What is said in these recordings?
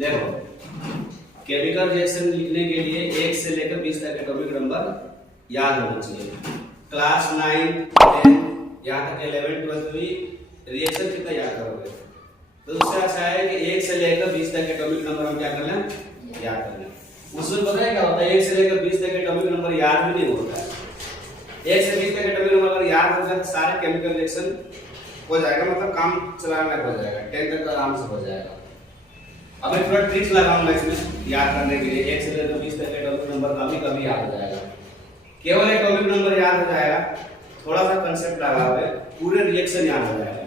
देखो, chemical reaction लिखने के लिए 1 से लेकर 20 तक एटॉमिक नंबर याद होना चाहिए। क्लास 9, 10 यहाँ तक 11, 12 भी रिएक्शन कितना याद करोगे? तो उससे अच्छा है कि 1 से लेकर 20 तक एटॉमिक नंबर हम क्या कर लें, याद कर लें। उसमें पता है क्या होता है, 1 से लेकर 20 तक एटॉमिक नंबर याद भी नहीं होता है। 1 से 20 तक एटॉमिक नंबर अगर याद हो जाए तो सारे केमिकल रिएक्शन हो जाएगा, मतलब काम चलाना हो जाएगा, 10 तक आराम से हो जाएगा। अब मैं थोड़ा ट्रिक्स लगाऊंगा इसमें याद करने के लिए। 1 से लेकर 20 तक एटॉमिक नंबर कभी याद हो जाएगा। केवल एटॉमिक नंबर याद हो जाएगा, थोड़ा सा कंसेप्ट लगाओगे पूरे रिएक्शन याद हो जाएगा।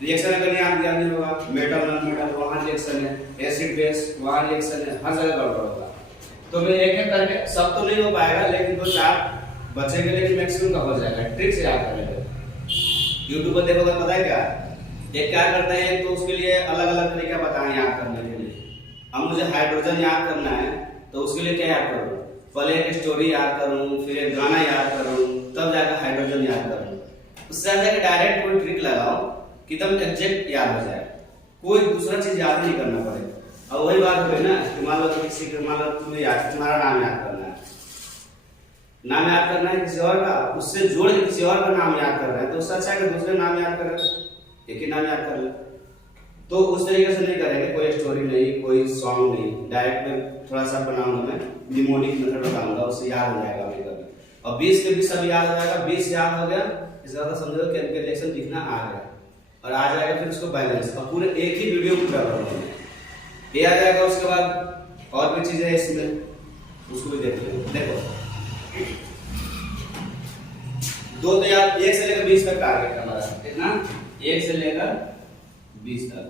रिएक्शन अगर याद नहीं होगा, मेटल नॉन मेटल वहां रिएक्शन है, एसिड बेस वहां रिएक्शन है, हर जगह गड़बड़ होगा। तो मैं एक एक करके, सब तो नहीं हो पाएगा लेकिन 2-4 बचेंगे, लेकिन मैक्सिमम का हो जाएगा। ट्रिक्स याद करने को YouTube पर देखोगे, पता है क्या एक क्या करते हैं, तो उसके लिए अलग अलग तरीका बताएं याद करने के लिए। अब मुझे हाइड्रोजन याद करना है तो उसके लिए क्या याद करूं, पहले एक स्टोरी याद करूं, फिर एक गाना याद करूं, तब जाकर हाइड्रोजन याद करूं। उससे अच्छा है डायरेक्ट कोई ट्रिक लगाओ कि एकदम एग्जैक्ट याद हो जाए, कोई दूसरा चीज याद नहीं करना पड़े। अब वही बात हुई ना कि मान लो किसी के, मान लो तुम्हें याद, तुम्हारा नाम याद करना है, नाम याद करना है किसी और का, उससे जोड़ के किसी और का नाम याद कर रहे हैं, तो उससे अच्छा है कि दूसरे नाम याद कर रहे हैं, एक ही नाम याद कर ले। तो उस तरीके से नहीं करेंगे, कोई स्टोरी नहीं, कोई सॉन्ग नहीं, डायरेक्ट में थोड़ा सा बनाऊंगा, मैं निमोनिक मेथड बताऊंगा, उससे याद हो जाएगा अभी कभी। और 20 के 20 सब याद हो जाएगा। 20 याद हो गया, इससे ज्यादा समझो कि केमिकल रिएक्शन लिखना आ गया, और आ जाएगा फिर उसको बैलेंस, और पूरे एक ही वीडियो पूरा करूंगा ये आ जाएगा। उसके बाद और भी चीजें इसमें, उसको भी देख लेंगे। देखो, दो तो यार 1 से लेकर 20 तक टारगेट हमारा कितना, 1 से लेकर 20 तक।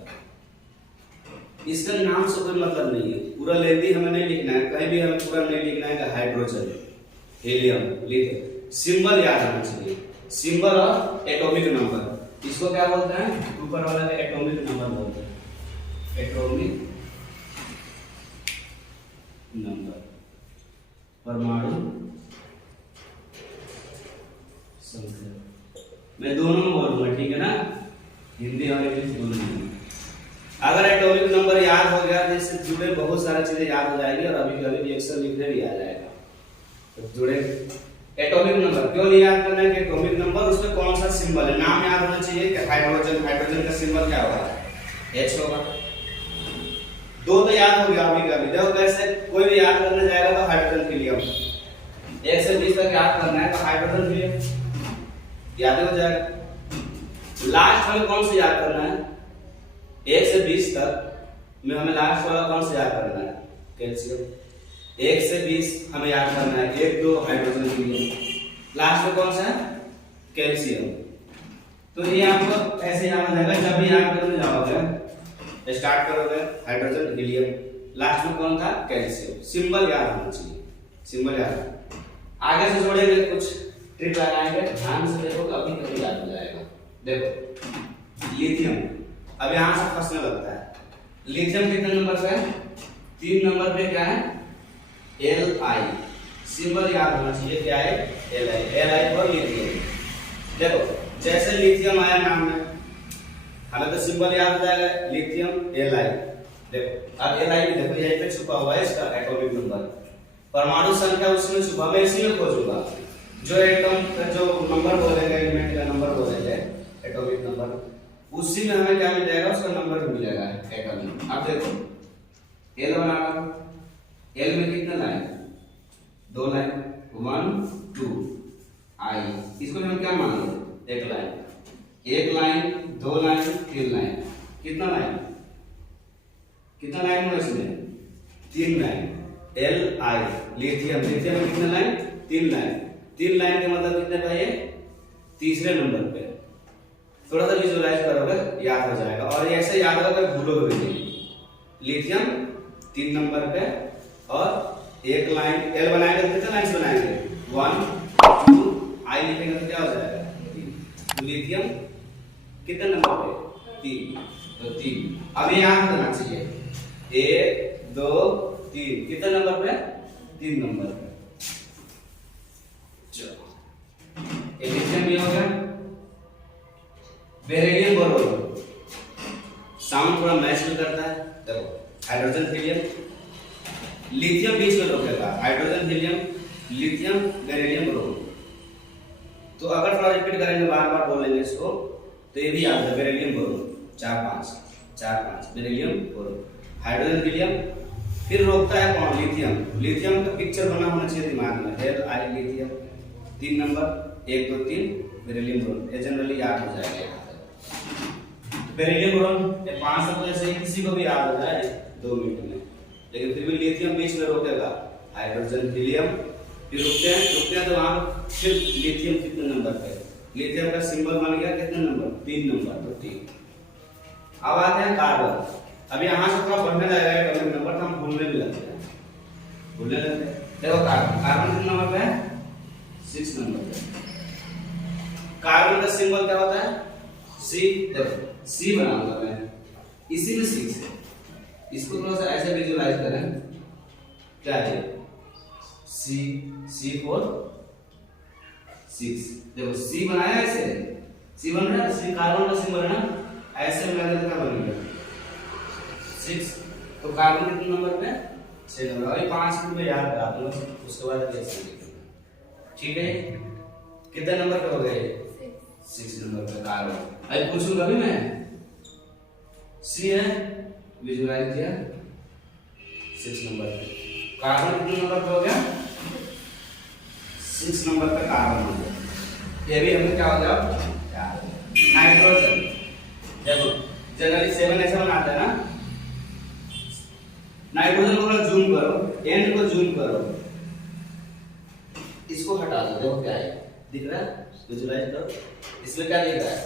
इसका नाम से कोई मतलब नहीं है, पूरा लेंदी हमें नहीं लिखना है, कहीं भी हमें पूरा नहीं लिखना है कि हाइड्रोजन, हीलियम, लिथियम। सिंबल याद होना चाहिए, सिंबल और एटॉमिक नंबर। इसको क्या बोलते हैं, ऊपर वाला का एटॉमिक नंबर बोलते हैं, एटॉमिक नंबर, परमाणु संख्या। मैं दोनों में बोलूंगा, ठीक है ना, हिंदी और इंग्लिश दोनों में। अगर एटॉमिक नंबर याद हो गया तो इससे जुड़े बहुत सारी चीजें याद हो जाएगी, और अभी कभी रिएक्शन लिखने भी आ जाएगा। तो जुड़े एटॉमिक नंबर क्यों नहीं याद करना है कि एटॉमिक नंबर, उसमें कौन सा सिंबल है, नाम याद होना चाहिए कि हाइड्रोजन, हाइड्रोजन का सिंबल क्या होगा, H होगा। दो तो याद हो गया अभी कभी। देखो कैसे कोई भी याद करने जाएगा तो हाइड्रोजन हीलियम, 1 से 20 तक याद करना है तो हाइड्रोजन हीलियम याद हो जाएगा। लास्ट हमें कौन सा याद करना है, 1 से 20 तक में हमें लास्ट वाला कौन सा याद करना है, कैल्शियम। 1 से 20 हमें याद करना है, 1, 2 हाइड्रोजन हीलियम, लास्ट में कौन सा है, कैल्शियम। तो ये आपको ऐसे याद हो जाएगा। जब भी याद करने जाओगे, स्टार्ट करोगे हाइड्रोजन हीलियम, लास्ट में कौन था, कैल्शियम। सिंबल याद होना चाहिए, सिंबल याद। आगे से जोड़ेंगे, कुछ ट्रिक लगाएंगे, ध्यान से देखो, कभी कभी याद हो जाएगा। देखो लिथियम, अब यहां से फंसने लगता है। लिथियम कितने नंबर पे है, 3 नंबर पे क्या है, Li। सिंबल याद होना चाहिए, क्या है, Li और लिथियम। देखो जैसे लिथियम आया नाम में, हमें तो सिंबल याद हो जाएगा, लिथियम Li। देखो अब Li भी देखो यहीं पे छुपा हुआ है, इसका एटॉमिक नंबर, परमाणु संख्या उसमें छुपा, मैं इसी में खोजूंगा। जो एटम का जो नंबर बोलेगा, एलिमेंट का नंबर बोलेगा, एटॉमिक नंबर, उसी में हमें क्या मिल जाएगा, उसका नंबर भी मिलेगा एटम। अब देखो L बनाना, L में कितने लाइन, 2 लाइन, 1 2 I, इसको हम क्या मान लो, 1 लाइन, 1 लाइन, 2 लाइन, 3 लाइन, कितना लाइन, कितना लाइन हुआ इसमें, 3 लाइन। Li लिथियम, लिथियम में कितने लाइन, 3 लाइन, 3 लाइन के मतलब कितने पे है, तीसरे नंबर पे। थोड़ा सा विजुअलाइज करोगे याद हो जाएगा, और ऐसे याद होगा भूलोगे भी नहीं। लिथियम 3 नंबर पे, और 1 लाइन, L बनाएंगे तो कितने लाइंस बनाएंगे, 1 2, I लिखेंगे तो क्या हो जाएगा, 3। लिथियम कितने नंबर पे, 3, तो 3। अब याद करना चाहिए, 1 2 3, कितने नंबर पे, 3 नंबर पे। चलो लिथियम भी हो गया। बेरिलियम बोरोन, साउंड थोड़ा मैच भी करता है। देखो हाइड्रोजन हीलियम, लिथियम बीच में रोकेगा, हाइड्रोजन हीलियम, लिथियम, बेरिलियम, ब्रोम। तो अगर थोड़ा रिपीट करेंगे, बार बार बोलेंगे इसको, तो ये भी याद है, बेरिलियम, ब्रोम, 4 5 बेरिलियम, ब्रोम, हाइड्रोजन हीलियम। फिर रोकता है कौन? लिथियम। लिथियम का पिक्चर बना होना चाहिए दिमाग में, Li लिथियम, 3 नंबर, 1 2 3 बेरिलियम, ब्रोम, ये जनरली याद हो जाएगा यहाँ पे। बेरिलियम, ब्रोम ये 5 सबको ऐसे ही किसी को भी याद हो जाए 2 मिनट में, लेकिन फिर भी लिथियम बीच में रोकेगा, हाइड्रोजन हीलियम, फिर रुकते हैं तो वहां फिर लिथियम कितने नंबर पे? लिथियम का सिंबल बन गया कितने नंबर? 3 नंबर, तो 3। अब आते हैं कार्बन। अब यहाँ से थोड़ा बढ़ने लगेगा एटॉमिक नंबर, तो हम भूलने लगते हैं। देखो कार्बन कितने नंबर पे है? 6 नंबर पे। कार्बन का सिंबल क्या होता है? C। देखो C बनाऊंगा मैं, इसी में 6 है, इसको थोड़ा सा ऐसे विजुअलाइज करें, क्या है? C 4 6। देखो C बनाया ऐसे, C बन रहा है, C कार्बन का सिंबल है ना, ऐसे मिलाकर क्या बन गया? 6। तो कार्बन कितने नंबर पे? 6 नंबर। अभी 5 मिनट में याद करा दूंगा, उसके बाद कैसे लिखेंगे, ठीक है? कितने नंबर पे हो गए? 6 नंबर पे कार्बन। अभी पूछूंगा भी मैं, C है, विजुअलाइज किया, 6 नंबर पे। कार्बन कितने नंबर पे हो गया? 6 नंबर पे कार्बन हो गया। ये भी हमें क्या हो गया? नाइट्रोजन। देखो जनरली 7 ऐसे बनाते हैं ना, नाइट्रोजन को थोड़ा जूम करो, एंड को जूम करो, इसको हटा दो, देखो क्या है दिख रहा है, विजुअलाइज करो, इसमें क्या दिख रहा है?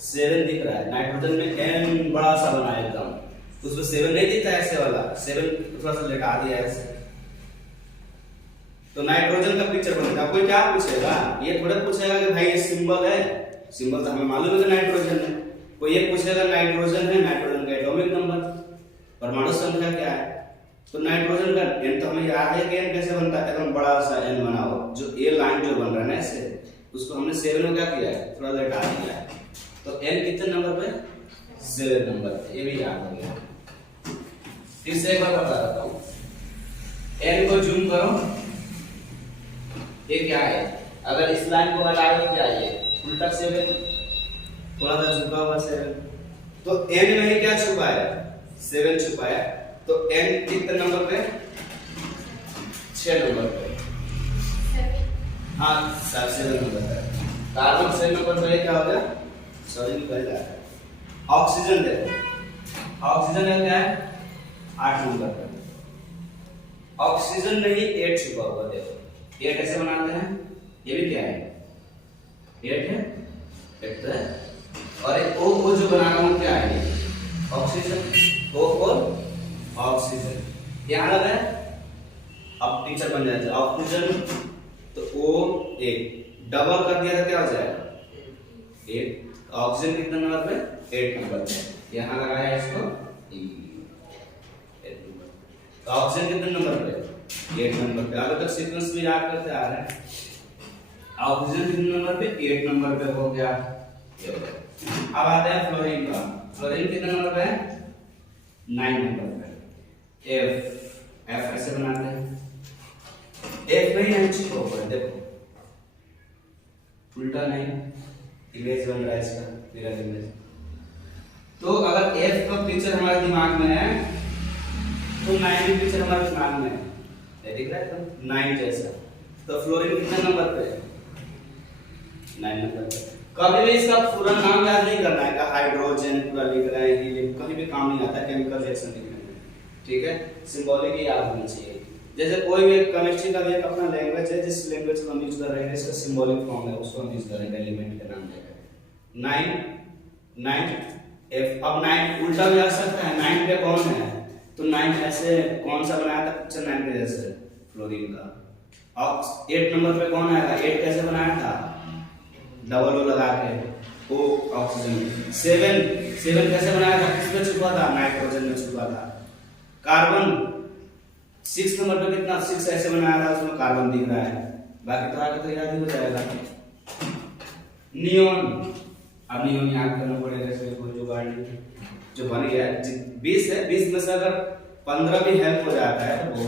7 दिख रहा है। नाइट्रोजन में एन बड़ा सा बना है एकदम, उसमें 7 नहीं दिखता ऐसे वाला, 7 थोड़ा सा लेटा दिया ऐसे, तो नाइट्रोजन का पिक्चर बनेगा। कोई क्या पूछेगा? ये थोड़ा पूछेगा कि भाई ये सिंबल है, सिंबल तो हमें मालूम है कि नाइट्रोजन है। कोई ये पूछेगा नाइट्रोजन है, नाइट्रोजन का एटॉमिक नंबर, परमाणु संख्या क्या है? तो नाइट्रोजन का एन तो हमें याद है कि एन कैसे बनता है, एकदम बड़ा सा एन बना हो, जो ए लाइन जो बन रहा है ना ऐसे, उसको हमने 7 में क्या किया है? थोड़ा लेटा दिया है। तो एन कितने नंबर पे? 7 नंबर पे, ये भी याद हो गया। फिर से एक बार बता देता हूं, एन को जूम करो, ये क्या है? अगर इस लाइन को हटा दो, क्या है? उल्टा 7, थोड़ा सा झुका हुआ 7, तो एन में ही क्या छुपा है? 7 छुपा है। तो एन कितने नंबर पे? 6 नंबर पे। हाँ 7 नंबर पे। कार्बन 6 नंबर पे, क्या हो गया? सॉरी निकल जा रहा है। ऑक्सीजन देखो, ऑक्सीजन है क्या है? 8 नंबर पे। ऑक्सीजन में ही 8 छुपा हुआ, देखो 8 कैसे बनाते हैं? ये भी क्या है? 8 है, 8 तो है, और एक O जो बना रहा हूं क्या है? ऑक्सीजन, O और ऑक्सीजन, यहाँ लगा है, अब पिक्चर बन जाएगा ऑक्सीजन, तो O एक डबल कर दिया तो क्या हो जाएगा? 8। ऑक्सीजन कितने नंबर पे? 8 नंबर पे। यहाँ लगाया इसको 8 नंबर। तो ऑक्सीजन कितने नंबर पे? 8 नंबर पे। अभी तक सीक्वेंस भी याद करते आ रहे हैं। ऑक्सीजन कितने नंबर पे? 8 नंबर पे हो गया। अब आते हैं फ्लोरीन का। फ्लोरीन कितने नंबर पे है? 9 नंबर पे। F ऐसे बनाते हैं, F में ही 9 छुपा हुआ है, देखो उल्टा 9 इमेज बन रहा है इसका, मिरर इमेज। तो अगर F का पिक्चर हमारे दिमाग में है, तो 9 भी पिक्चर हमारे दिमाग में है, दिख रहा है तो 9 जैसा। तो फ्लोरीन कितने नंबर पे? 9 नंबर पे। कभी भी इसका पूरा नाम याद नहीं करना है कि हाइड्रोजन पूरा लिख रहे हैं, हीलियम, कहीं भी काम नहीं आता है केमिकल रिएक्शन लिखने में, ठीक है? सिंबॉलिक ही याद होना चाहिए। जैसे कोई भी केमिस्ट्री का भी एक अपना लैंग्वेज है, जिस लैंग्वेज को हम यूज कर रहे हैं, इसका सिंबॉलिक फॉर्म है, उसको हम यूज करेंगे एलिमेंट के नाम देकर। 9 F। अब 9 उल्टा भी आ सकता है, 9 पे कौन है? तो 9 ऐसे कौन सा बनाया था पिक्चर 9 के जैसे? फ्लोरीन का। अब 8 नंबर पे कौन आएगा? 8 कैसे बनाया था? डबल ओ लगा के, ओ ऑक्सीजन। 7 कैसे बनाया था? किसमें छुपा था? नाइट्रोजन में छुपा था। कार्बन 6 नंबर पे कितना? 6 ऐसे बनाया था, उसमें कार्बन दिख रहा है, बाकी तो आगे तो याद ही हो जाएगा। नियोन, अब नियोन याद करना पड़ेगा, इसमें कोई जुगाड़ नहीं है। जो बन गया 20 है, 20 में से अगर 15 भी हेल्प हो जाता है तो वो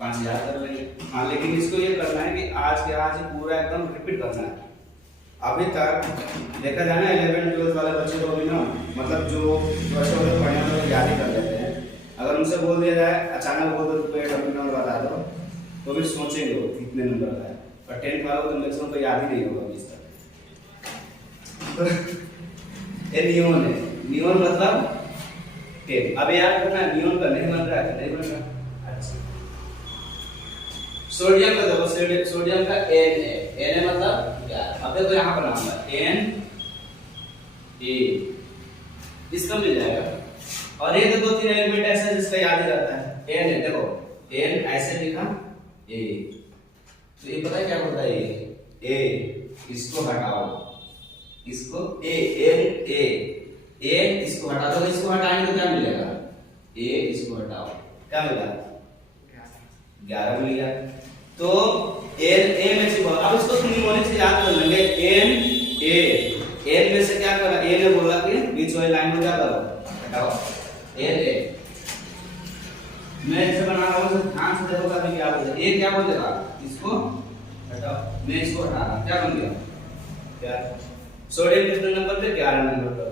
5000 कर लेंगे। हाँ, लेकिन इसको ये करना है कि आज के आज पूरा एकदम रिपीट करना है। अभी तक देखा जाए ना 11 12 वाले बच्चे को भी ना, मतलब जो बच्चे लोग पढ़ने में याद ही कर लेते हैं। अगर उनसे बोल दिया जाए अचानक बोल दो पेड़ अपने नंबर बता दो तो भी सोचेंगे वो कितने नंबर का है, और 10 वालों को तो मैक्सिमम को याद ही नहीं होगा 20 तक। ये नियॉन है, नियॉन मतलब 10। अब याद रखना नियॉन का नहीं बन रहा है, नहीं बन रहा। अच्छा, सोडियम का देखो, सोडियम का Na Na मतलब क्या? अब देखो यहाँ पर नाम है Na, इसका मिल जाएगा। और ये तो 2-3 एलिमेंट ऐसा है जिसका याद ही रहता है। Na देखो N ऐसे लिखा A, तो ये पता है क्या होता है? ये A, इसको हटाओ, इसको A N A इसको हटा दो, इसको हटाएंगे तो क्या मिलेगा? A इसको हटाओ, क्या मिला? 11 मिल गया। तो A में से अब इसको निमोनिक से याद कर लेंगे। N में से क्या करा? A ने बोला कि बीच वाली लाइन में क्या करो? हटाओ Na। मैं इसे बना रहा हूं, ध्यान से देखो अभी क्या बोलेगा। A क्या बोलेगा? इसको हटाओ, मैं इसको हटा रहा, क्या बन गया? क्या सोडियम कितने नंबर पे? 11 नंबर पर।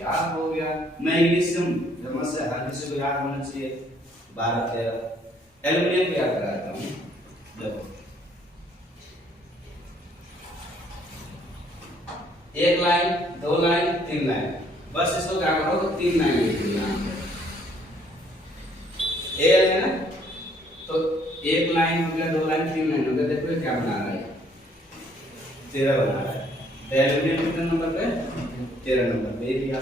याद हो गया। मैं इंग्लिश से जमा से हर किसी को याद होना चाहिए। 12 13 एल्युमिनियम को याद कराता हूं। देखो एक लाइन, 2 लाइन, 3 लाइन, बस इसको क्या करो? 3 लाइन लिख दो यहाँ पे। ए है ना, तो 1 लाइन हो गया, 2 लाइन, 3 लाइन हो गया। देखो ये क्या बना रहा है? 13 बना रहा है। एल्युमिनियम कितने नंबर पे? 13 नंबर पे। ये क्या?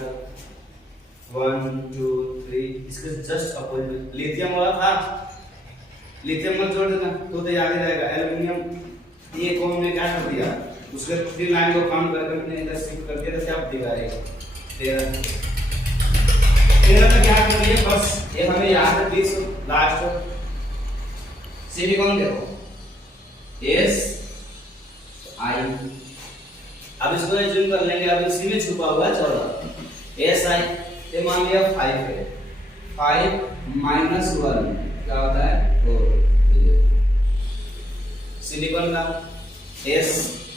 1 2 3, इसके जस्ट अपोजिट लिथियम वाला था। लिथियम मत जोड़ देना तो याद ही रहेगा। एल्युमिनियम ये कौन ने क्या कर दिया? उसके 3 लाइन को काउंट करके अपने इधर शिफ्ट कर दिया, तो क्या दिखा रहा है? 13 का क्या कर दिया? बस ये हमें याद है 20 लास्ट। सिलिकॉन देखो S I, अब इसको जूम कर लेंगे। अब इसी में छुपा हुआ है 14 S I, ये मान लिया 5 है। 5 माइनस 1 क्या होता है? 4। सिलिकॉन का S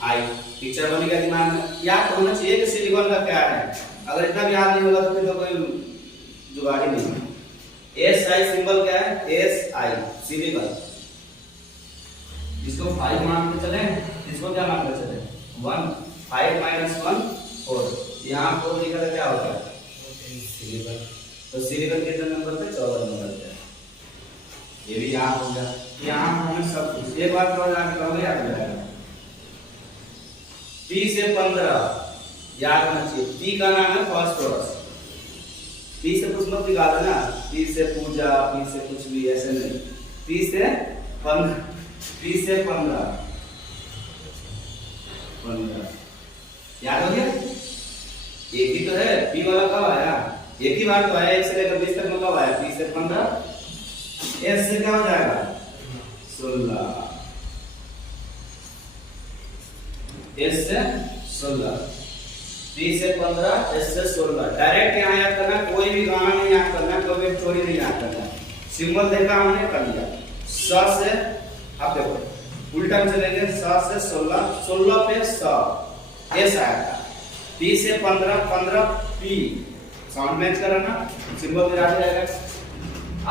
I पिक्चर बनेगा दिमाग में। याद होना चाहिए कि सिलिकॉन का क्या है। अगर इतना भी याद नहीं होगा तो फिर तो कोई जुगाड़ ही नहीं है। S I सिंबल क्या है? S I silicon. इसको 5 मान के चले, इसको क्या मान के चले? 1। 5 माइनस 1 4, यहाँ 4 लिखा था, क्या होगा? सिलिकॉन। तो सिलिकॉन कितने नंबर पे? 14 नंबर पे। ये भी यहाँ हो गया। यहाँ हमें सब कुछ एक बार तो आगे करोगे याद हो जाएगा। P से 15 याद होना चाहिए। P का नाम है फास्फोरस। P से कुछ मत निकाल देना, P से पूजा, P से कुछ भी ऐसे नहीं। P से 15 याद हो गया? एक ही तो है। P वाला कब आया? एक ही बार तो आया, 1 से लेकर 20 तक में कब आया? P से 15। S से क्या हो जाएगा? 16। S से 16, P से 15, S से 16। डायरेक्ट यहाँ याद करना, कोई भी गाना नहीं याद करना, कोई भी स्टोरी नहीं याद करना। सिंबल देखा हमने, कर लिया। स से अब देखो उल्टा में चलेंगे। स से 16, 16 पे स S आएगा। P से 15, 15 P, साउंड मैच कराना, सिंबल भी याद रहेगा।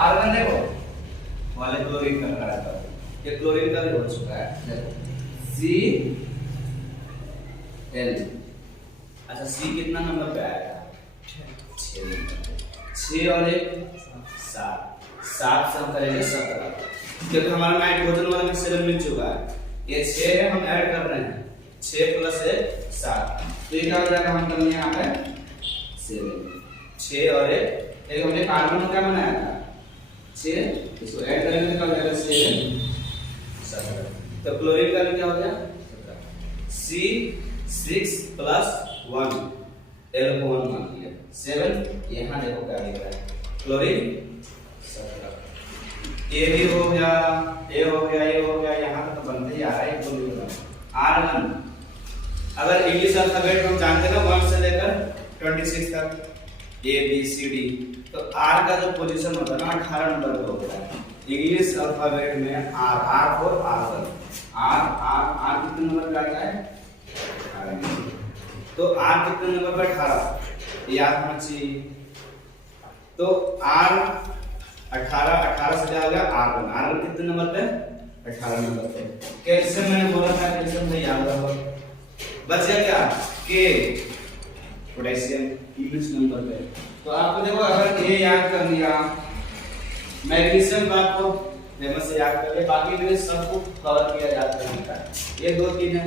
आर्गन देखो वाले क्लोरीन का करा था, ये क्लोरीन का भी हो चुका है। देखो C L। अच्छा C कितना नंबर पे आएगा? 6 नंबर। 6 और 1 7, 7 से हम करेंगे 17, क्योंकि हमारा नाइट्रोजन वाला में 7 मिल चुका है। ये 6 है, हम ऐड कर रहे हैं 6 प्लस 1 7, तो ये क्या हो जाएगा? हम कर लिए यहाँ पे 7। 6 और 1 एक हमने कार्बन का बनाया था 6, इसको ऐड करेंगे तो क्या हो जाएगा? 7 17। तो क्लोरीन का भी क्या हो गया? 17। C 6 प्लस 1, L को 1 मान लिया 7। यहाँ देखो क्या लिख रहा है? क्लोरीन 17। A भी हो गया, A हो गया, A हो गया, यहाँ तक तो बनते ही आ रहा है। एक दो R1। अगर इंग्लिश अल्फाबेट हम जानते हैं ना 1 से लेकर 26 तक, ए बी सी डी। तो आर का जो पोजीशन होता है ना 18 नंबर पे होता है इंग्लिश अल्फाबेट में। R R for R R R R कितने नंबर पे आता है? तो आर कितने नंबर पे? 18 याद होना चाहिए। तो आर 18 से क्या हो गया? आर1। आर कितने नंबर पे? 18 नंबर पे। कैल्शियम मैंने बोला था, कैल्शियम से याद रखो। बच गया क्या? के पोटेशियम 19 नंबर पे। तो आपको देखो अगर ए याद कर लिया, मैग्नीशियम का आपको फेमस से याद कर ले, बाकी में सबको कवर किया जाता है। ये 2-3 है,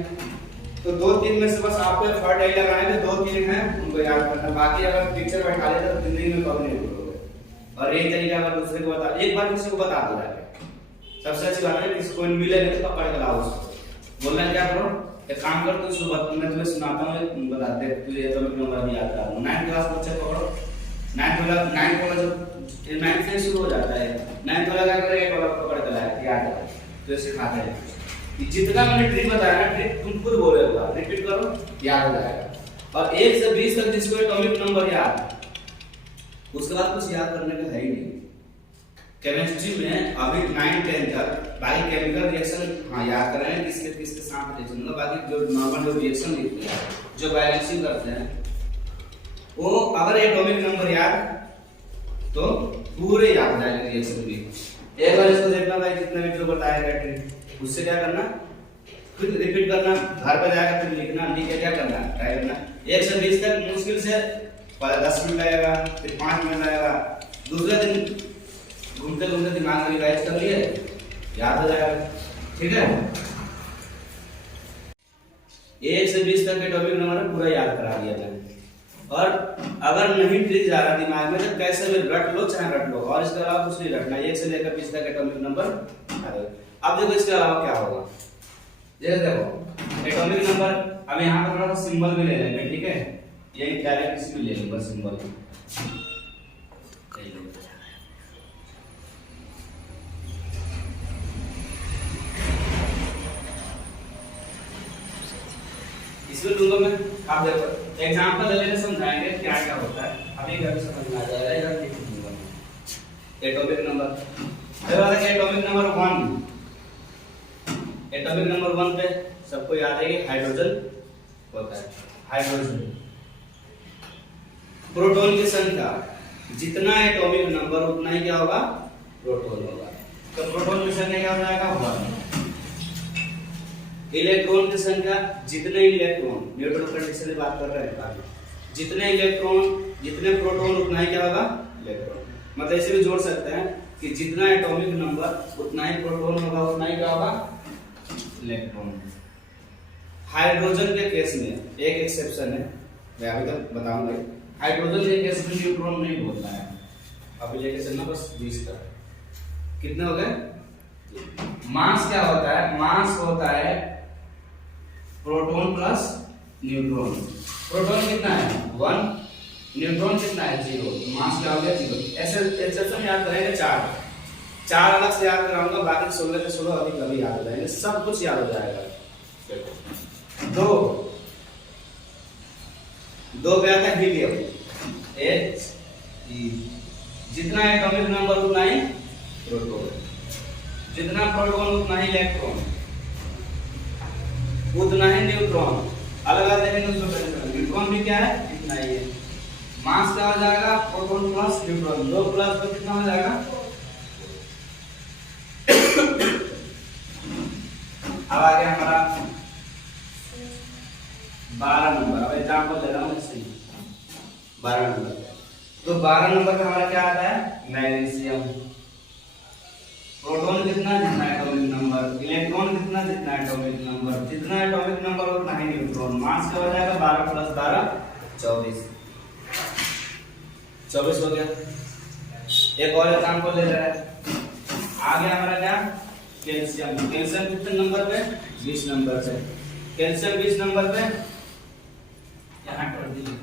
तो 2-3 में से बस आपको फर्स्ट आई लगाना है, 2-3 है उनको याद करना। बाकी अगर पिक्चर बैठा ले तो जिंदगी में कभी नहीं भूलोगे। और एक तरीका अगर दूसरे को बता, एक बार किसी को बता दो जाके, सबसे अच्छी बात है किसी को मिले नहीं तो पकड़ के लाओ उसको। बोलना क्या करो, एक काम कर, तो मैं तुम्हें सुनाता हूँ, बता दे तुझे ये तो नंबर भी याद करा दूं। 9th क्लास बच्चे पकड़ो, 9th वाला जब 9th से शुरू हो जाता है, 9th वाला क्या करेगा? 8 वाला पकड़ के लाएगा, याद है तो सिखाते हैं कि जितना मैंने ट्रिक बताया ना, ट्रिक तुम खुद बोलोगे, रिपीट करो, याद हो जाएगा। और 1 से 20 तक जिसको एटॉमिक नंबर याद, उसके बाद कुछ याद करने का है ही नहीं। केमिस्ट्री में अभी 9-10 तक बाकी केमिकल रिएक्शन हाँ याद कर रहे हैं, किसके किसके साथ रिएक्शन होगा। बाकी जो नॉर्मल जो रिएक्शन लिखते हैं, जो बैलेंसिंग करते हैं, वो अगर एटॉमिक नंबर याद तो पूरे याद हो जाएंगे रिएक्शन भी। एक बार इसको देखना भाई, जितना भी जो बताया गया उससे क्या करना, फिर रिपीट करना, घर पे जाकर फिर लिखना, लिख के क्या करना, ट्राई करना। 1 से 20 तक मुश्किल से 10 मिनट लगेगा, फिर 5 मिनट लगेगा। दूसरे दिन घूमते घूमते दिमाग में रिवाइज कर लिए, याद हो जाएगा। ठीक है, 1 से 20 तक के टॉपिक नंबर पूरा याद करा दिया मैंने। और अगर नहीं ट्रिक जा रहा दिमाग में तो कैसे भी रट लो, चाहे रट लो, और इसके अलावा कुछ नहीं रटना। 1 से लेकर 20 तक एटॉमिक नंबर। अब देखो इसके अलावा क्या होगा, देखो एटॉमिक नंबर। अब यहाँ पर थोड़ा सा सिंबल भी ले लेंगे, ठीक है, यही डायरेक्ट इसमें ले लूंगा सिंबल। इसमें लूंगा मैं, आप देखो एग्जांपल ले लेके समझाएंगे क्या क्या होता है, अभी घर समझ में आ जाएगा। इधर लिख दूंगा atomic number. Atomic number 1, atomic number 1 पे सबको याद है कि हाइड्रोजन होता है। हाइड्रोजन, प्रोटॉन की संख्या जितना एटॉमिक नंबर उतना ही क्या होगा, प्रोटॉन होगा। तो प्रोटॉन की संख्या क्या हो जाएगा, 1। इलेक्ट्रॉन की संख्या जितने इलेक्ट्रॉन, न्यूट्रल कंडीशन की बात कर रहे हैं, जितने इलेक्ट्रॉन जितने प्रोटॉन उतना ही क्या होगा, इलेक्ट्रॉन। मतलब ऐसे भी जोड़ सकते हैं कि जितना एटॉमिक नंबर उतना ही प्रोटॉन होगा, उतना ही क्या होगा, इलेक्ट्रॉन। हाइड्रोजन के केस में एक एक्सेप्शन है, मैं अभी तक बताऊंगा। हाइड्रोजन के केस में न्यूट्रॉन नहीं बोलता है। अभी लेके चलना बस 20 तक। कितने हो गए? मास क्या होता है, मास होता है प्रोटॉन प्लस न्यूट्रॉन। प्रोटॉन कितना है, 1, न्यूट्रॉन कितना है, 0। मास क्या हो गया, 0। ऐसे एक्सेप्शन याद करेंगे 4 अलग से याद कराऊंगा, बाकी 16 के 16 अभी कभी याद हो जाएंगे, सब कुछ याद हो जाएगा। दो पे आता है हीलियम, He, जितना एटॉमिक नंबर उतना ही प्रोटॉन, जितना प्रोटॉन उतना ही इलेक्ट्रॉन, उतना ही न्यूट्रॉन। अलग अलग देखेंगे उसको, न्यूट्रॉन भी क्या है, इतना ही है। मास क्या हो जाएगा, प्रोटॉन प्लस न्यूट्रॉन, 2 प्लस तो कितना हो जाएगा। अब आ गया हमारा 12 नंबर। अब एग्जांपल ले रहा हूं इससे, 12 नंबर। तो 12 नंबर पे हमारा क्या आता है, मैग्नीशियम। प्रोटॉन कितना, जितना एटॉमिक नंबर, इलेक्ट्रॉन कितना, जितना एटॉमिक नंबर, जितना एटॉमिक नंबर उतना ही न्यूट्रॉन। मास क्या हो जाएगा, 12 प्लस 12 24। 24 हो गया। एक और एग्जांपल ले रहा है, आ गया हमारा क्या, कैल्शियम। कैल्शियम कितने नंबर पे, 20 नंबर पे। कैल्शियम 20 नंबर पे, यहाँ कर दीजिए,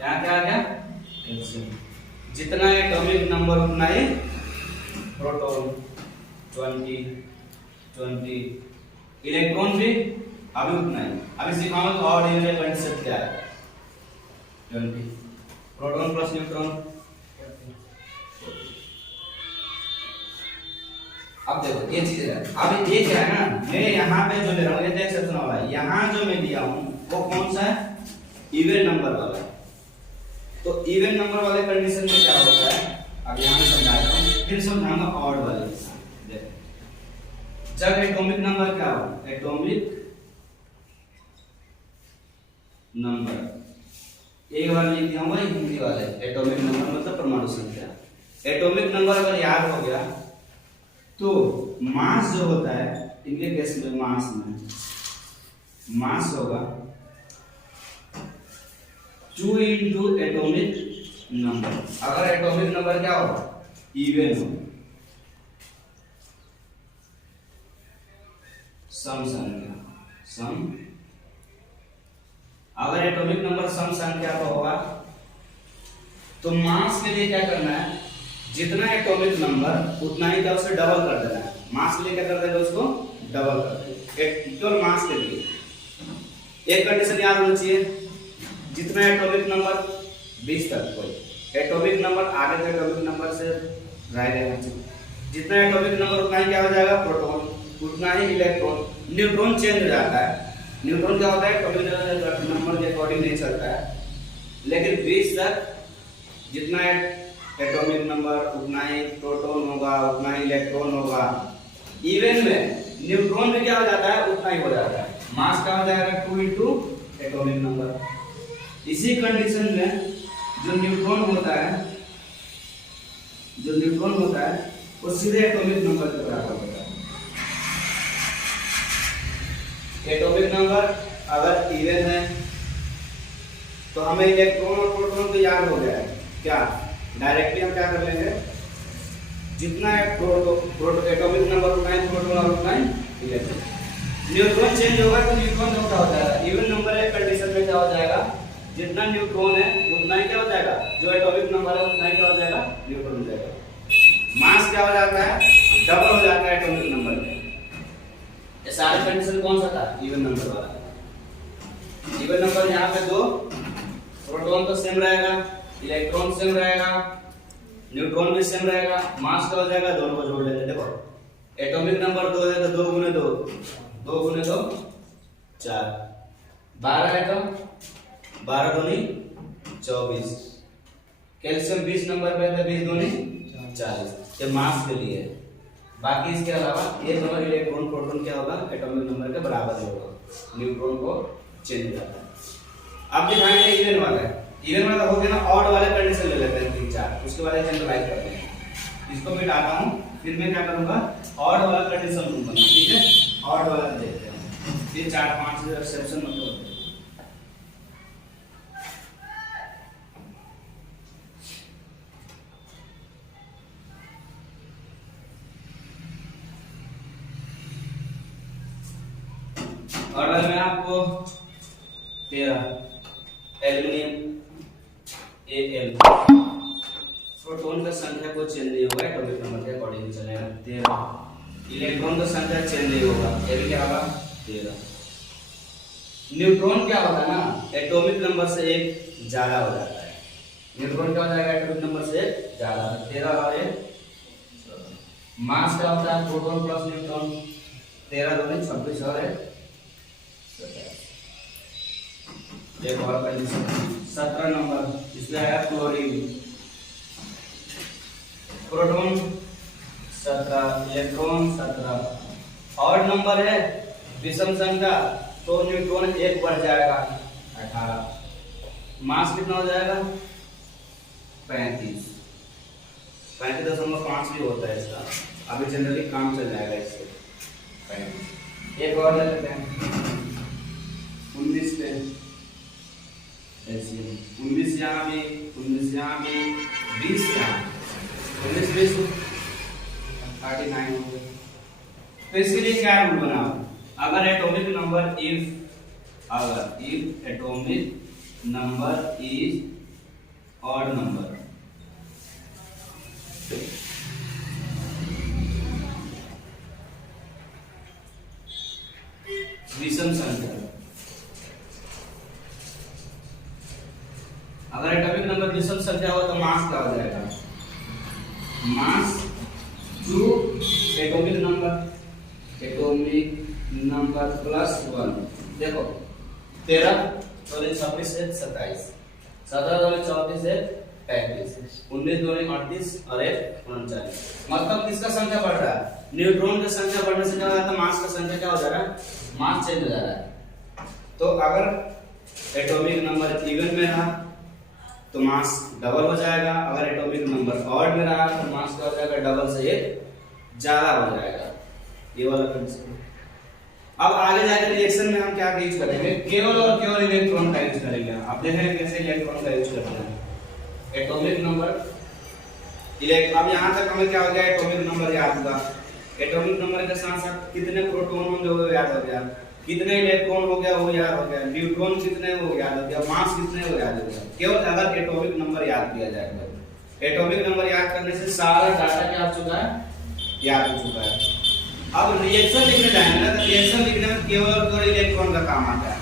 यहाँ क्या आ गया, कैल्शियम। जितना एटॉमिक नंबर उतना ही प्रोटॉन, 20। इलेक्ट्रॉन भी अभी उतना ही। अभी सिखाऊंगा तो और ये कंसेप्ट क्या है, 20। Proton plus neutron. अब देखो ये चीज है, अब ये क्या है ना, मैं यहाँ पे जो ले रहा हूँ ये एक्सेप्शन वाला है, यहाँ जो मैं लिया हूँ वो कौन सा है, इवन नंबर वाला। तो इवन नंबर वाले कंडीशन में क्या होता है, अब यहाँ मैं समझाता हूँ, फिर समझाऊंगा ऑड वाले। देखो जब एटॉमिक नंबर क्या हो, एटॉमिक नंबर एक बार लिख दिया हूँ हिंदी वाले, एटॉमिक नंबर मतलब परमाणु संख्या। एटॉमिक नंबर अगर याद हो गया तो मास जो होता है इनके केस में, मास होगा 2 इंटू एटॉमिक नंबर। अगर एटॉमिक नंबर क्या हो, इवन हो, सम संख्या, सम, अगर एटॉमिक नंबर सम संख्या का होगा तो मास के लिए क्या करना है, जितना एटॉमिक नंबर उतना ही क्या उसे डबल कर देना है। मास के लिए क्या कर देगा, उसको डबल कर देगा, केवल मास के लिए। एक कंडीशन याद होनी चाहिए, जितना एटॉमिक नंबर 20 तक, कोई एटॉमिक नंबर आगे के एटॉमिक नंबर से रहेगा, जितना एटॉमिक नंबर उतना ही क्या हो जाएगा, प्रोटॉन, उतना ही इलेक्ट्रॉन। न्यूट्रॉन चेंज हो जाता है, न्यूट्रॉन क्या होता है, एटॉमिक नंबर के अकॉर्डिंग नहीं चलता है, लेकिन 20 तक जितना एटॉमिक नंबर उतना ही प्रोटॉन होगा, उतना ही इलेक्ट्रॉन होगा। इवन में न्यूट्रॉन भी क्या हो जाता है, उतना ही हो जाता है, मास क्या हो जाएगा 2 इंटू एटॉमिक नंबर। इसी कंडीशन में जो न्यूट्रॉन होता है वो सीधे एटॉमिक नंबर के बराबर होता है। एटॉमिक नंबर अगर इवन है तो हमें इलेक्ट्रॉन और प्रोटॉन तो याद हो गया है, क्या डायरेक्टली हम क्या कर लेंगे, जितना एटॉमिक नंबर उतना ही प्रोटॉन और उतना ही इलेक्ट्रॉन। न्यूट्रॉन चेंज होगा तो न्यूट्रॉन क्या हो जाएगा, इवन नंबर है कंडीशन में क्या हो जाएगा, जितना न्यूट्रॉन है उतना ही क्या हो जाएगा, जो एटॉमिक नंबर है उतना ही क्या हो जाएगा, न्यूट्रॉन हो जाएगा। मास क्या हो जाता है, डबल हो जाता है एटॉमिक नंबर में। ये सारे कंडीशन कौन सा था, इवन नंबर वाला। इवन नंबर यहाँ पे 2, प्रोटॉन तो सेम रहेगा, इलेक्ट्रॉन सेम रहेगा, न्यूट्रॉन भी सेम रहेगा, मास क्या हो जाएगा, दोनों को जोड़ लेते। देखो एटॉमिक नंबर 2 है तो 2 गुने 2, 2 गुने 2 4, 12 है तो 12 दूनी 24, कैल्शियम 20 नंबर पे है, 20 दूनी 40। ये मास के लिए। बाकी इसके अलावा ये दोनों इलेक्ट्रॉन प्रोटॉन क्या होगा, एटॉमिक नंबर के बराबर ही होगा, न्यूट्रॉन को चेंज हो जाता है। अब दिखाएंगे इवन वाला है, इवन वाला हो गया ना, ऑड वाले कंडीशन ले लेते हैं 3 4, उसके बाद जनरलाइज करते हैं। इसको मिटाता हूं, फिर मैं क्या करूंगा, ऑड वाला कंडीशन लूंगा, ठीक है, ऑड वाला देखते हैं, फिर 4 5 एक्सेप्शन मत होते। ऑर्डर में आपको 13 एल्युमिनियम Al, प्रोटॉन का संख्या को चेंज नहीं होगा, एटॉमिक नंबर के अकॉर्डिंग चलेगा 13। इलेक्ट्रॉन का संख्या चेंज नहीं होगा, ये भी क्या होगा 13। न्यूट्रॉन क्या होता है ना, एटॉमिक नंबर से एक ज्यादा हो जाता है, न्यूट्रॉन क्या हो जाएगा, एटॉमिक नंबर से एक ज्यादा, 13 और 1। मास क्या होता है, प्रोटॉन प्लस न्यूट्रॉन, 13 दूनी 26 और 1 एक और कंडीशन 17 नंबर, इसमें आया क्लोरीन, प्रोटॉन 17, इलेक्ट्रॉन 17। और नंबर है विषम संख्या तो न्यूट्रॉन 1 बढ़ जाएगा 18। मास कितना हो जाएगा 35, 35.5 भी होता है इसका, अभी जनरली काम चल जाएगा इससे 35। एक और ले लेते हैं 19 पे, ऐसे 19 यहाँ भी, 19 यहाँ भी, 20 यहाँ, 19 20 39 हो गए। तो इसके लिए क्या रूल बनाओ, अगर atomic number if atomic number is odd number, विषम संख्या, अगर एटॉमिक नंबर विषम जाएगा, मास टू एटॉमिक नंबर प्लस 1। देखो 13 2 26 है 27, 17 2 34 है 35, 19 2 38 और 1 39। मतलब किसका संख्या बढ़ रहा है? न्यूट्रॉन की संख्या बढ़ने से क्या हो जाता है? मास का संख्या क्या हो जा रहा है? मास चेंज हो जा रहा है। तो अगर एटॉमिक नंबर इवन में रहा तो मास डबल हो जाएगा, अगर एटॉमिक नंबर ऑड में रहा तो मास क्या हो जाएगा? डबल से 1 ज्यादा हो जाएगा। ये वाला कंसेप्ट। अब आगे जाकर रिएक्शन में हम क्या यूज करेंगे? केवल और केवल इलेक्ट्रॉन का यूज करेंगे। आप देखेंगे कैसे इलेक्ट्रॉन का यूज करते हैं। एटॉमिक नंबर अब यहां तक हमें क्या हो गया? एटॉमिक नंबर याद हुआ। एटॉमिक नंबर के साथ साथ कितने प्रोटॉन होंगे वो याद हो गया, कितने इलेक्ट्रॉन हो गया वो याद हो गया, न्यूट्रॉन कितने वो याद हो गया, मास कितने वो याद हो गया। केवल अगर एटॉमिक नंबर याद किया जाएगा, एटॉमिक नंबर याद करने से सारा डाटा क्या हो चुका है? याद हो चुका है। अब रिएक्शन लिखने जाएंगे ना, तो रिएक्शन लिखने में केवल और केवल इलेक्ट्रॉन का काम आता है।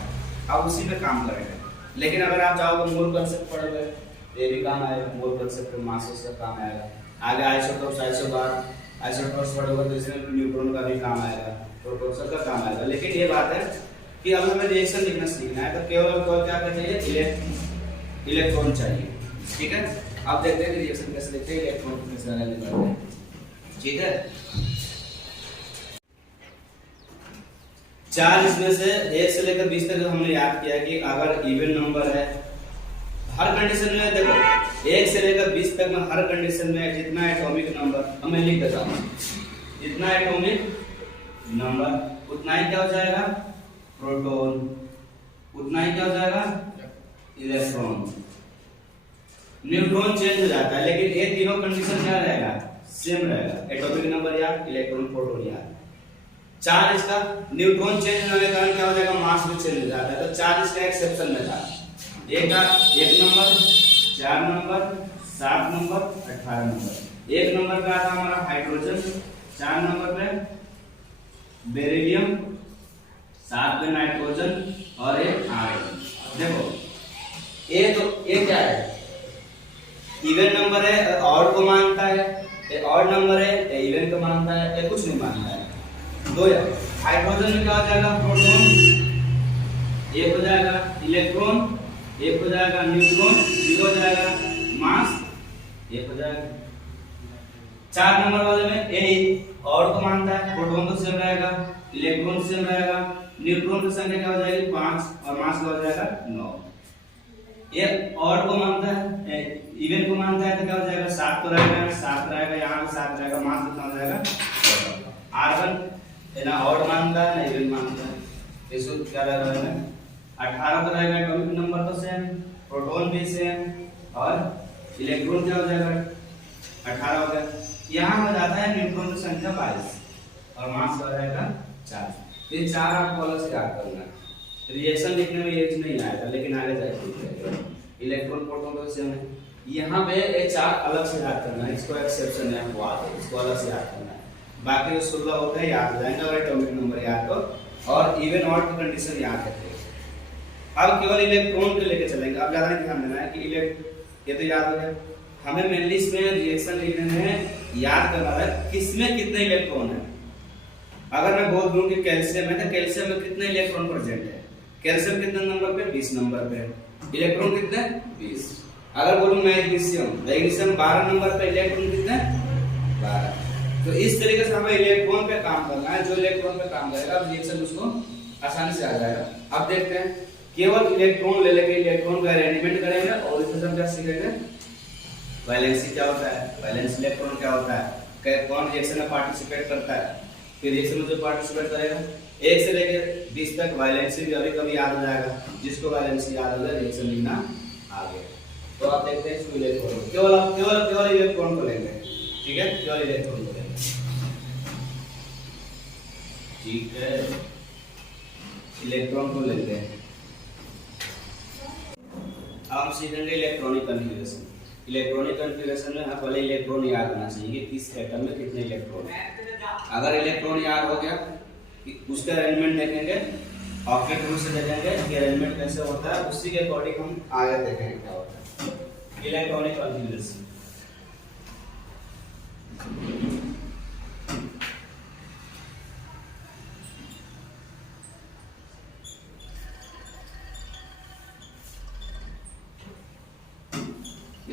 अब उसी पे काम करेंगे। लेकिन अगर आप चाहो तो मोल कांसेप्ट पढ़ोगे, ये भी काम आएगा। मोल कांसेप्ट में मासेस का काम आएगा। आगे आइसोटोप्स पढ़ोगे तो इसमें न्यूट्रॉन का भी काम आएगा, प्रोटॉन का काम आएगा। लेकिन ये बात है कि अब हमें रिएक्शन लिखना सीखना है, तो केवल और केवल क्या चाहिए? इलेक्ट्रॉन चाहिए। ठीक है, अब देखते हैं कि रिएक्शन कैसे लिखते हैं, इलेक्ट्रॉन कैसे निकालते हैं। ठीक है, 4 इसमें से 1 से लेकर 20 तक हमने याद किया कि अगर इवन नंबर है, हर कंडीशन में देखो 1 से लेकर 20 तक में हर कंडीशन में जितना एटॉमिक नंबर हमें लिख देता हूं, जितना एटॉमिक नंबर उतना ही क्या हो जाएगा? प्रोटॉन, उतना ही क्या हो जाएगा? इलेक्ट्रॉन। न्यूट्रॉन चेंज हो जाता है, लेकिन ये तीनों कंडीशन क्या रहेगा? सेम रहेगा। एटॉमिक नंबर याद, इलेक्ट्रॉन, प्रोटॉन याद। 4 इसका न्यूट्रॉन चेंज होने के कारण क्या हो जाएगा? मास भी चेंज हो जाता है। तो 4 इसका एक्सेप्शन में था। एक number, 4 number, 7 number, 18 number. 1 number पे आता हमारा हाइड्रोजन, 4 नंबर पे बेरिलियम, 7 पे नाइट्रोजन और 1 आर्गन। देखो ये क्या है? इवन नंबर है, ऑड को मानता है। ये ऑड नंबर है, ये इवन को मानता है, ये कुछ नहीं मानता है। दो यार हाइड्रोजन में क्या हो जाएगा? प्रोटॉन 1 हो जाएगा, इलेक्ट्रॉन 1 हो जाएगा, न्यूट्रॉन 0 हो जाएगा, मास 1 हो जाएगा। 4 नंबर वाले में ए और को मानता है, प्रोटॉन तो सेम रहेगा, इलेक्ट्रॉन सेम रहेगा, न्यूट्रॉन की संख्या क्या हो जाएगी? 5 और मास क्या हो जाएगा? 9। ये और को मानता है, इवन को मानता है तो क्या हो जाएगा? 7 तो रहेगा, 7 रहेगा, यहाँ पे 7 रहेगा, मास कितना हो जाएगा? आर्गन ना ऑड मानता है ना इवन मानता है, इसको क्या रहेगा? 18 तो रहेगा। एटॉमिक नंबर तो सेम, प्रोटॉन भी सेम और इलेक्ट्रॉन क्या हो जाएगा? 18 हो गया। यहाँ हो जाता है न्यूट्रॉन की संख्या 22 और मास हो जाएगा 4। ये 4 आपको अलग से याद करना है। रिएक्शन लिखने में ये नहीं आएगा, लेकिन आगे जाएगा। इलेक्ट्रॉन प्रोटॉन तो सेम है। यहाँ पे ये 4 अलग से याद करना है, इसको एक्सेप्शन है, इसको अलग से याद करना है। बाकी जो 16 होते हैं याद हो जाएंगे और एटॉमिक नंबर याद हो और इवन ऑड की कंडीशन याद रखेंगे। अब केवल इलेक्ट्रॉन को लेके चलेंगे। अब ज्यादा ध्यान देना है कि ये तो याद हो गया। हमें मेनली इसमें रिएक्शन लिखने में याद करना है किसमें कितने इलेक्ट्रॉन है। अगर मैं बोल दूं कि कैल्शियम है तो कैल्शियम में कितने इलेक्ट्रॉन प्रेजेंट है? कैल्शियम कितने नंबर पे? 20 नंबर पे। इलेक्ट्रॉन कितने? 20। अगर बोलूं मैग्नीशियम 12 नंबर पे, इलेक्ट्रॉन कितने? 12। तो इस तरीके से हमें इलेक्ट्रॉन पे काम करना है। जो इलेक्ट्रॉन पे काम करेगा रिएक्शन उसको आसानी से आ जाएगा। अब देखते हैं, केवल इलेक्ट्रॉन ले लेके इलेक्ट्रॉन का अरेंजमेंट करेंगे और इसमें हम क्या सीखेंगे? वैलेंसी क्या होता है, वैलेंस इलेक्ट्रॉन क्या होता है, कौन रिएक्शन में पार्टिसिपेट करता है। फिर रिएक्शन में जो पार्टिसिपेट करेगा 1 से लेकर 20 तक वैलेंसी भी अभी कभी याद हो जाएगा। जिसको वैलेंसी याद हो जाए रिएक्शन लिखना आ गया। तो आप देखते हैं इसको इलेक्ट्रॉन केवल इलेक्ट्रॉन को लेंगे। ठीक है, केवल इलेक्ट्रॉन को लेंगे। ठीक है, इलेक्ट्रॉन को लेते हैं। अब हम सीखेंगे इलेक्ट्रॉनिक कन्फिगरेशन। इलेक्ट्रॉनिक कन्फिगरेशन में पहले इलेक्ट्रॉन याद होना चाहिए कि किस एटम में कितने इलेक्ट्रॉन है। अगर इलेक्ट्रॉन याद हो गया उसका अरेंजमेंट देखेंगे, ऑक्टेट रूल से देखेंगे कि अरेंजमेंट कैसे होता है, उसी के अकॉर्डिंग हम आगे देखेंगे क्या होता है। इलेक्ट्रॉनिक कन्फिगरेशन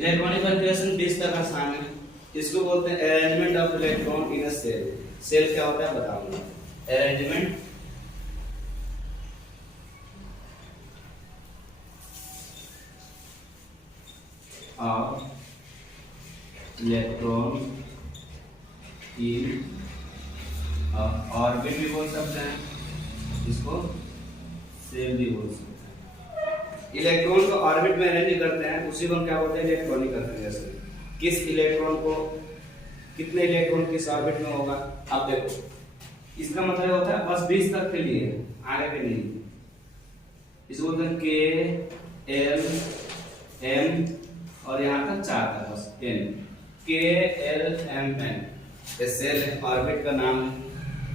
इलेक्ट्रॉनिक कॉन्फ़िगरेशन 20 तक आसान है। इसको बोलते हैं arrangement of electron in a shell. Shell क्या होता है बताऊंगा। Arrangement of electron in orbit भी बोल सकते हैं, इसको सेल भी बोल सकते हैं। इलेक्ट्रॉन को ऑर्बिट में अरेंज करते हैं, उसी को हम क्या बोलते हैं इलेक्ट्रॉनिक कॉन्फ़िगरेशन। किस इलेक्ट्रॉन को कितने इलेक्ट्रॉन किस ऑर्बिट में होगा। अब देखो इसका मतलब होता है बस 20 तक के लिए, आगे के नहीं। इसको बोलते हैं के एल एम और यहाँ तक 4 तक बस एन, के एल एम एन। ये सेल ऑर्बिट का नाम है।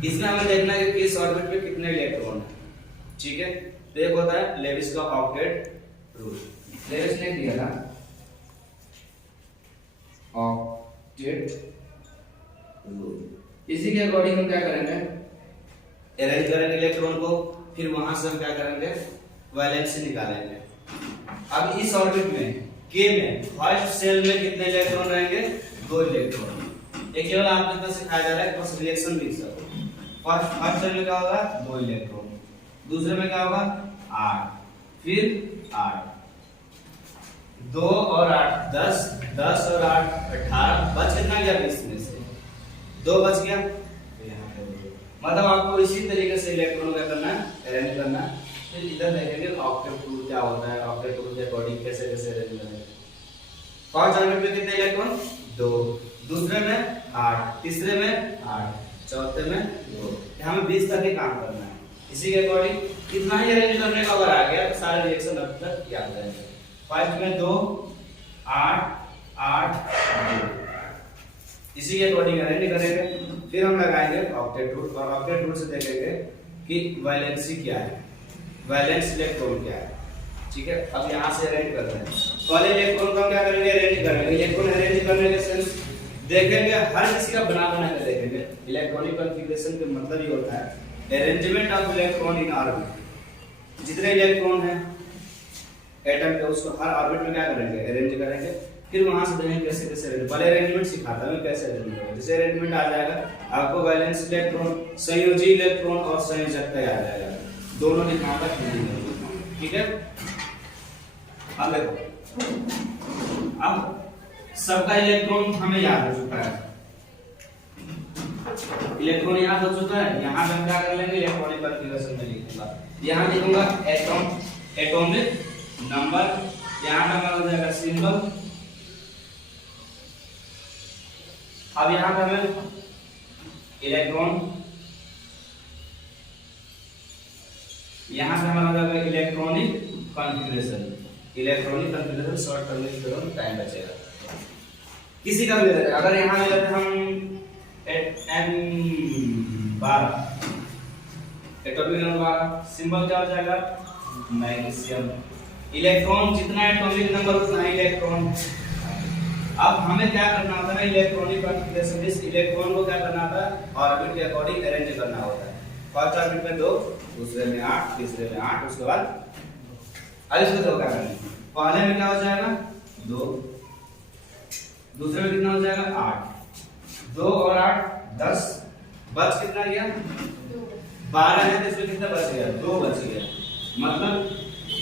इसमें हमें देखना है कि किस ऑर्बिट में कितने इलेक्ट्रॉन है। ठीक है, तो एक होता है लेविस का ऑक्टेट रूल। लेविस ने दिया था ऑक्टेट रूल। इसी के अकॉर्डिंग हम क्या करेंगे, अरेंज करेंगे इलेक्ट्रॉन को, फिर वहां से हम क्या करेंगे वैलेंसी निकालेंगे। अब इस ऑर्बिट में के में फर्स्ट सेल में कितने इलेक्ट्रॉन रहेंगे, 2 इलेक्ट्रॉन। ये केवल आपके तरफ सिखाया जा रहा है, बस रिएक्शन लिख सको। फर्स्ट सेल में क्या होगा 2 इलेक्ट्रॉन, दूसरे में क्या होगा 8, फिर 8, 2 और 8 10, 10 और 8 18, बच कितना गया 20 में से 2 बच गया। मतलब आपको इसी तरीके से इलेक्ट्रॉन का करना है, अरेंज करना है। फिर इधर देखेंगे ऑक्टेट रूल क्या होता है, ऑक्टेट रूल के अकॉर्डिंग कैसे कैसे अरेंज करेंगे। फर्स्ट ऑर्बिट में कितने इलेक्ट्रॉन 2, दूसरे में 8, तीसरे में 8, चौथे में 2। हमें 20 तक ही काम करना है। इसी के अकॉर्डिंग कितना ही अरेंज करने का अगर आ गया तो सारे रिएक्शन अब तक याद रहेंगे। फर्स्ट में 2 8 8 2, इसी के अकॉर्डिंग अरेंज करेंगे। फिर हम लगाएंगे ऑक्टेट रूल, और ऑक्टेट रूल से देखेंगे कि वैलेंसी क्या है, वैलेंस इलेक्ट्रॉन क्या है। ठीक है, अब यहाँ से अरेंज करते हैं। पहले इलेक्ट्रॉन को क्या करेंगे, अरेंज करेंगे। इलेक्ट्रॉन अरेंज करने के सेंस देखेंगे, हर किसी का बना बना के देखेंगे। इलेक्ट्रॉनिक कॉन्फ़िगरेशन का मतलब ये होता है arrangement of electron in orbit. जितने इलेक्ट्रॉन हैं एटम के, उसको हर ऑर्बिट में क्या करेंगे, अरेंज करेंगे। फिर वहां से देखेंगे कैसे कैसे अरेंज। पहले अरेंजमेंट सिखाता हूं कैसे अरेंज करेंगे। जैसे अरेंजमेंट आ जाएगा आपको वैलेंस इलेक्ट्रॉन, संयोजी इलेक्ट्रॉन और संयोजकता आ जाएगा, दोनों दिखाता है। ठीक है, अब देखो, अब सबका इलेक्ट्रॉन हमें याद हो चुका है। इलेक्ट्रॉन याद हो चुका है। यहाँ पे हम क्या कर लेंगे, इलेक्ट्रॉनिक कॉन्फ़िगरेशन में लिखूंगा। यहाँ लिखूंगा एटॉम, एटॉमिक नंबर, यहाँ पे हमारा हो जाएगा सिंबल। अब यहाँ पे हमें इलेक्ट्रॉन, यहाँ पे हमारा हो जाएगा electronic configuration. Electronic configuration short करने के दौरान टाइम बचेगा। किसी का भी लेते हैं, अगर यहाँ लेते हैं हम N12, एटॉमिक नंबर 12, सिंबल क्या हो जाएगा मैग्नीशियम। इलेक्ट्रॉन जितना एटॉमिक नंबर उतना इलेक्ट्रॉन। अब हमें क्या करना होता है, इलेक्ट्रॉनिक कॉन्फ़िगरेशन, इस इलेक्ट्रॉन को क्या करना होता है, ऑर्बिट के अकॉर्डिंग अरेंज करना होता है। फर्स्ट ऑर्बिट में 2, दूसरे में 8, तीसरे में 8, उसके बाद अब इसको दो क्या करेंगे, पहले में क्या हो जाएगा 2, दूसरे में कितना हो जाएगा 8, 2 और 8 10, बच कितना गया 12 है, तो इसमें कितना बच गया 2 बच गया। मतलब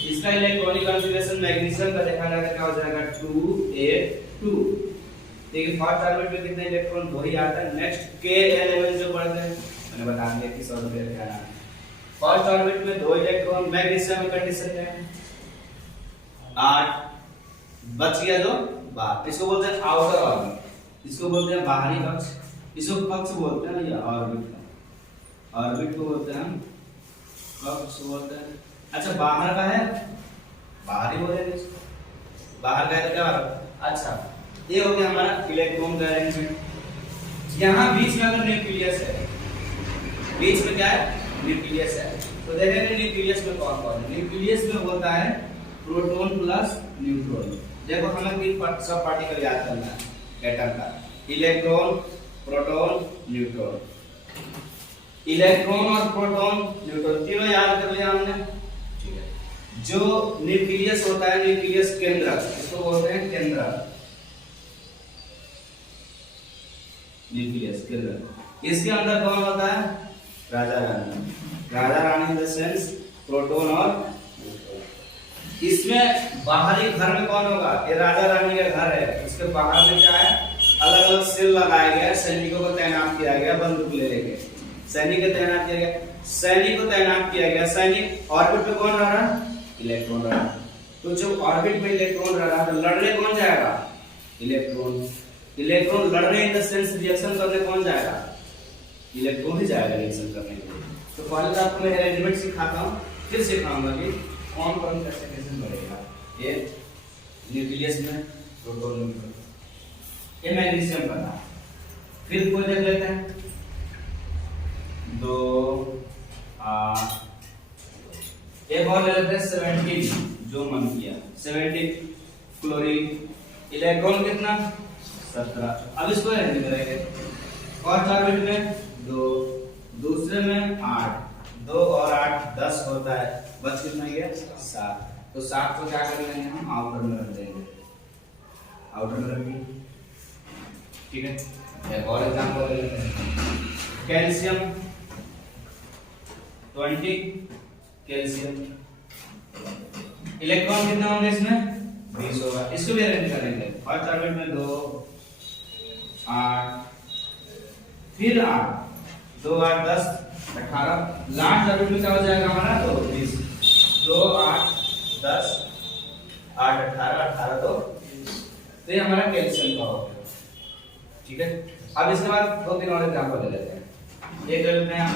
इसका इलेक्ट्रॉनिक कॉन्फ़िगरेशन मैग्नीशियम का देखा जाएगा क्या हो जाएगा 2 8 2। देखिए फर्स्ट ऑर्बिट में कितने इलेक्ट्रॉन 2 ही आता है। नेक्स्ट K11 जो पढ़ते हैं मैंने बता दिया किस ऑर्बिट में क्या है। फर्स्ट ऑर्बिट में 2 इलेक्ट्रॉन, मैग्नीशियम कंडीशन है 8 बच गया जो बाहर, इसको बोलते हैं आउटर ऑर्बिट, इसको बोलते हैं बाहरी कक्ष, इसको कक्ष बोलते हैं या ऑर्बिट का, ऑर्बिट को बोलते हैं हम कक्ष बोलते हैं। अच्छा बाहर का है, बाहरी बोलेंगे इसको, बाहर का है तो क्या होगा। अच्छा ये हो गया हमारा इलेक्ट्रॉन का अरेंजमेंट। यहाँ बीच में अगर न्यूक्लियस है, बीच में क्या है न्यूक्लियस है, तो देखेंगे न्यूक्लियस में कौन कौन है। न्यूक्लियस में होता है प्रोटॉन प्लस न्यूट्रॉन। देखो हमें तीन सब पार्टिकल याद करना है एटम का, इलेक्ट्रॉन प्रोटॉन न्यूट्रॉन। इलेक्ट्रॉन और प्रोटॉन न्यूट्रॉन तीनों याद कर लिया हमने। ठीक है, जो न्यूक्लियस होता है, न्यूक्लियस केंद्रक, इसको बोलते हैं केंद्रक। न्यूक्लियस केंद्रक। इसके अंदर कौन होता है? Raja Rani. Raja Rani in the sense proton और न्यूट्रॉन। इसमें बाहरी घर में कौन होगा? ये राजा रानी का घर है, उसके बाहर में क्या है? अलग अलग सेल लगाया गया, सैनिकों को तैनात किया गया बंदूक ले लेके, सैनिक को तैनात किया गया, सैनिक को तैनात किया गया। सैनिक ऑर्बिट पे कौन रह रहा है? इलेक्ट्रॉन रह रहा है। तो जब ऑर्बिट पे इलेक्ट्रॉन रह रहा है तो लड़ने कौन जाएगा? इलेक्ट्रॉन। इलेक्ट्रॉन लड़ने इन द सेंस रिएक्शन करने कौन जाएगा? इलेक्ट्रॉन ही जाएगा रिएक्शन करने के लिए। तो पहले तो आपको मैं अरेंजमेंट सिखाता हूँ, फिर सिखाऊंगा कि कौन कौन कैसे कैसे बढ़ेगा। ये न्यूक्लियस में प्रोटॉन न्यूट्रॉन, ये मैग्नीशियम का था। फिर कोई देख लेते हैं 2 8 एक और ले लेते हैं 17, जो मन किया 17 क्लोरीन। इलेक्ट्रॉन कितना? 17। अब इसको अरेंज करेंगे। और ऑर्बिट में 2, दूसरे में 8, 2 और 8 10 होता है, बस कितना गया? 7। तो 7 को क्या कर लेंगे हम? आउटर में रख देंगे, आउटर में रखेंगे। ठीक है। एक और एग्जांपल ले लेते हैं। Calcium 20 calcium. इलेक्ट्रॉन कितना होंगे इसमें? 20 होगा। इसको भी अरेंज करेंगे। फर्स्ट ऑर्बिट में 2 8, फिर 8, 2 8 10 18। लास्ट ऑर्बिट में क्या हो जाएगा हमारा? 2 20। 2 8 10 8 18 18 तो ये हमारा कैल्शियम का हो गया। ठीक है। अब इसके बाद 2-3 और एग्जांपल ले लेते हैं। एक ले लेते हैं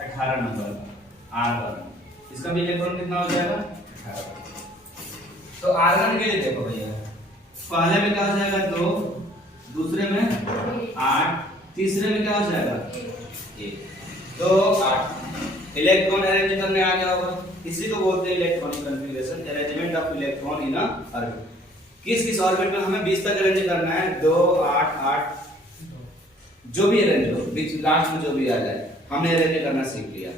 18 नंबर आर्गन। इसका भी इलेक्ट्रॉन कितना हो जाएगा? 18। तो आर्गन के लिए देखो भैया, पहले में क्या हो जाएगा? 2, दूसरे में 8, तीसरे में क्या हो जाएगा? 1। 2 8। इलेक्ट्रॉन अरेंज करने आ गया होगा। इसी को बोलते हैं electronic configuration, arrangement of electron in a orbit. किस किस ऑर्बिट में हमें 20 तक अरेंज करना है? 2 8 8 जो भी अरेंज हो, बीच लास्ट में जो भी आ जाए, हमने अरेंज करना सीख लिया।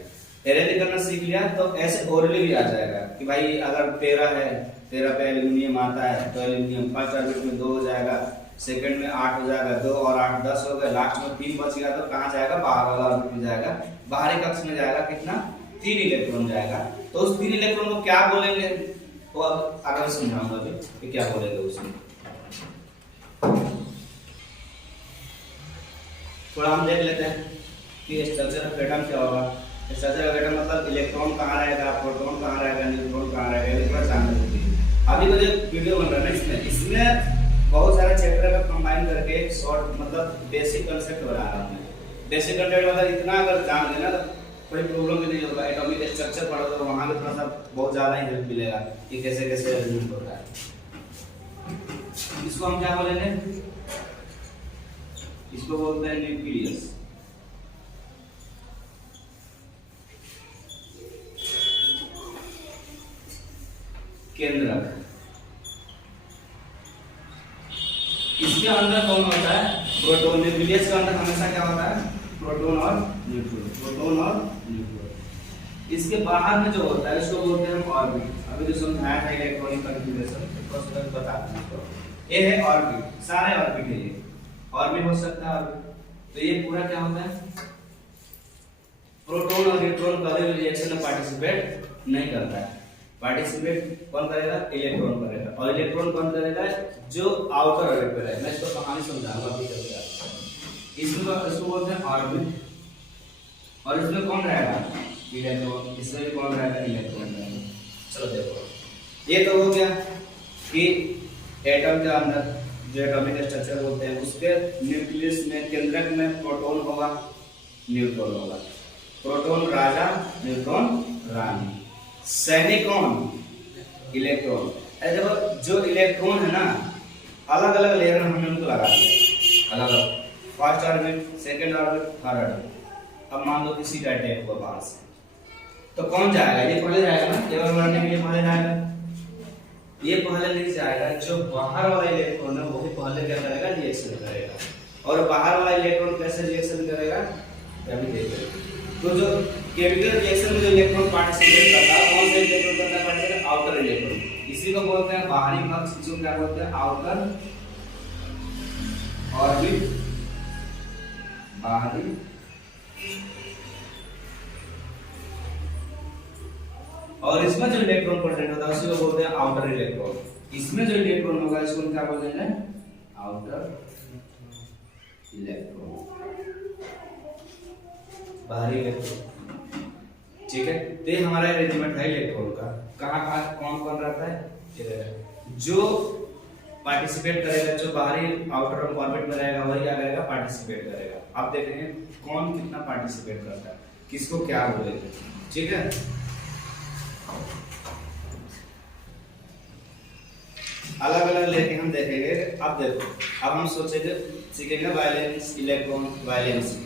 अरेंज करना सीख लिया तो ऐसे ओरली भी आ जाएगा कि भाई अगर 13 है, 13 पे एल्यूमिनियम आता है तो एल्यूमिनियम फर्स्ट ऑर्बिट में 2 हो जाएगा, सेकंड में 8 हो जाएगा, 2 और 8 10 हो गए, लास्ट में 3 बच गया तो कहां जाएगा? बाहर वाला ऑर्बिट में जाएगा। बाहरी कक्ष में जाएगा कितना? 3 इलेक्ट्रॉन जाएगा। तो उस 3 इलेक्ट्रॉन को क्या बोलेंगे? तो अब आगे समझाऊंगा अभी कि क्या बोलेंगे उसमें। थोड़ा हम देख लेते हैं कि स्ट्रक्चर ऑफ एटम क्या होगा। स्ट्रक्चर ऑफ एटम मतलब इलेक्ट्रॉन कहाँ रहेगा, प्रोटॉन कहाँ रहेगा, न्यूट्रॉन कहाँ रहेगा, ये थोड़ा जानना जरूरी है। अभी तो जो वीडियो बन रहा है ना, इसमें बहुत सारे चैप्टर का कंबाइन करके एक शॉर्ट मतलब बेसिक कंसेप्ट बना रहा हूँ। बेसिक कंसेप्ट मतलब इतना अगर जान लेना तो कोई प्रॉब्लम भी नहीं होगा। एटॉमिक स्ट्रक्चर पढ़ो तो वहां पे थोड़ा सा बहुत ज्यादा ही हेल्प मिलेगा कि कैसे कैसे अरेंजमेंट होता है। इसको हम क्या बोलेंगे? इसको बोलते हैं न्यूक्लियस। केंद्रक। इसके अंदर कौन होता है? प्रोटॉन। न्यूक्लियस के अंदर हमेशा क्या होता है? प्रोटॉन और न्यूट्रॉन, प्रोटॉन और न्यूट्रॉन। इसके बाहर में जो होता है इसको बोलते हैं हम ऑर्बिट। अभी जो समझाया था इलेक्ट्रॉनिक कॉन्फ़िगरेशन, बस बताते हैं इसको। ये है ऑर्बिट, सारे ऑर्बिट है ये। ऑर्बिट हो सकता है ऑर्बिट। तो ये पूरा क्या होता है? प्रोटॉन और न्यूट्रॉन कभी भी रिएक्शन में पार्टिसिपेट नहीं करता है। पार्टिसिपेट कौन करेगा? इलेक्ट्रॉन करेगा। और इलेक्ट्रॉन कौन करेगा? जो आउटर ऑर्बिट पे है। मैं इसको कहानी समझाऊंगा अभी चलकर। इसको बोलते हैं ऑर्बिट। और इसमें कौन रहेगा? इलेक्ट्रॉन। इसमें भी कौन रहेगा? इलेक्ट्रॉन रहेगा। चलो देखो, ये तो हो गया कि एटम के अंदर जो एटॉमिक स्ट्रक्चर होते हैं उसके न्यूक्लियस में, केंद्रक में प्रोटॉन होगा, न्यूट्रॉन होगा। प्रोटॉन राजा, न्यूट्रॉन रानी। सैनिक कौन? इलेक्ट्रॉन। देखो जो इलेक्ट्रॉन है ना, अलग अलग लेयर में हमने उनको लगा दिया, अलग अलग। First orbit, second orbit, third orbit. अब मान लो किसी का अटैक हुआ बाहर से, तो कौन जाएगा? ये पहले जाएगा ना, केवल मरने के लिए पहले जाएगा। ये पहले नहीं जाएगा, जो बाहर वाला इलेक्ट्रॉन है वही पहले क्या करेगा? रिएक्शन करेगा। और बाहर वाला इलेक्ट्रॉन कैसे रिएक्शन करेगा अभी देखेंगे। तो जो केमिकल रिएक्शन में जो इलेक्ट्रॉन पार्टिसिपेट करता है, कौन सा इलेक्ट्रॉन करता है? Participate outer electron. इसी को बोलते हैं बाहरी कक्ष, जो क्या बोलते हैं? आउटर ऑर्बिट बाहरी और इसमें जो इलेक्ट्रॉन प्रेजेंट होता है उसी को बोलते हैं आउटर इलेक्ट्रॉन। इसमें जो इलेक्ट्रॉन होगा इसको हम क्या बोलेंगे? आउटर इलेक्ट्रॉन, बाहरी इलेक्ट्रॉन। ठीक है, तो ये हमारा अरेंजमेंट है इलेक्ट्रॉन का। कहाँ कौन कौन रहता है? जो पार्टिसिपेट करेगा, जो बाहरी आउटर ऑर्बिट में रहेगा वही क्या करेगा? पार्टिसिपेट करेगा। आप देखेंगे कौन कितना पार्टिसिपेट करता है, किसको क्या बोलेंगे। ठीक है, अलग अलग लेके हम देखेंगे। अब देखो, अब हम सोचेंगे सीखेंगे वैलेंस इलेक्ट्रॉन वैलेंस।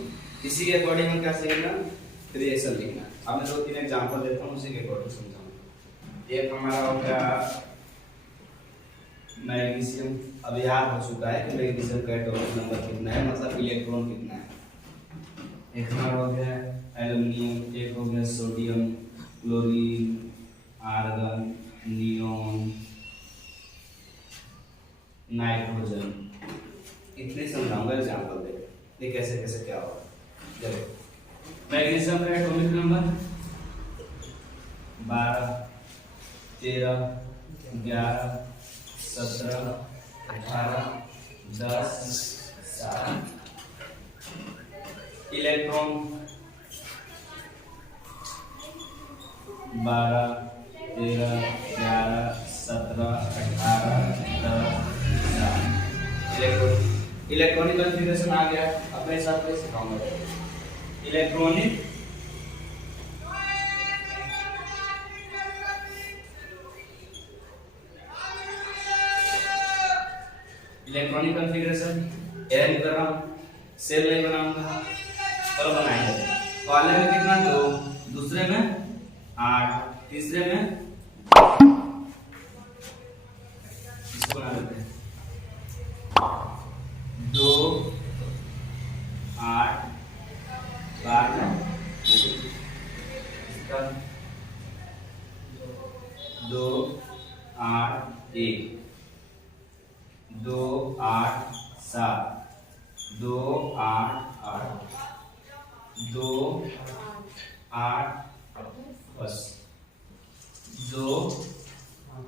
इसी के अकॉर्डिंग हम क्या सीखेंगे? रिएक्शन लिखना। अब मैं 2-3 एग्जांपल देता हूँ, उसी के अकॉर्डिंग समझाऊंगा। एक हमारा हो गया मैग्नीशियम। अब याद हो चुका है कि मैग्नीशियम का एटॉमिक नंबर कितना है, मतलब इलेक्ट्रॉन कितना है। एक हमारा हो गया एल्युमिनियम, एक हो गया sodium, chlorine, argon, neon, nitrogen. इतने समझाऊंगा एग्जांपल दे ये कैसे कैसे क्या होगा। देखो मैग्नीशियम का atomic number 12, 13, 11, 17, 18, 10, 7। Electron 12, 13, 11, 17, 18, 10, 7। Electronic configuration आ गया। अपने हिसाब से सिखाऊंगा। इलेक्ट्रॉनिक इलेक्ट्रॉनिक कॉन्फ़िगरेशन अरेंज कर रहा हूं, सेल नहीं बनाऊंगा, चलो बनाएंगे। पहले में कितना? 2, दूसरे में 8, तीसरे में इसको बना लेते हैं 2, 8, 12, 2, 8, 1, 2, 8, 7, 2, 8, 8, 2, 8, बस 2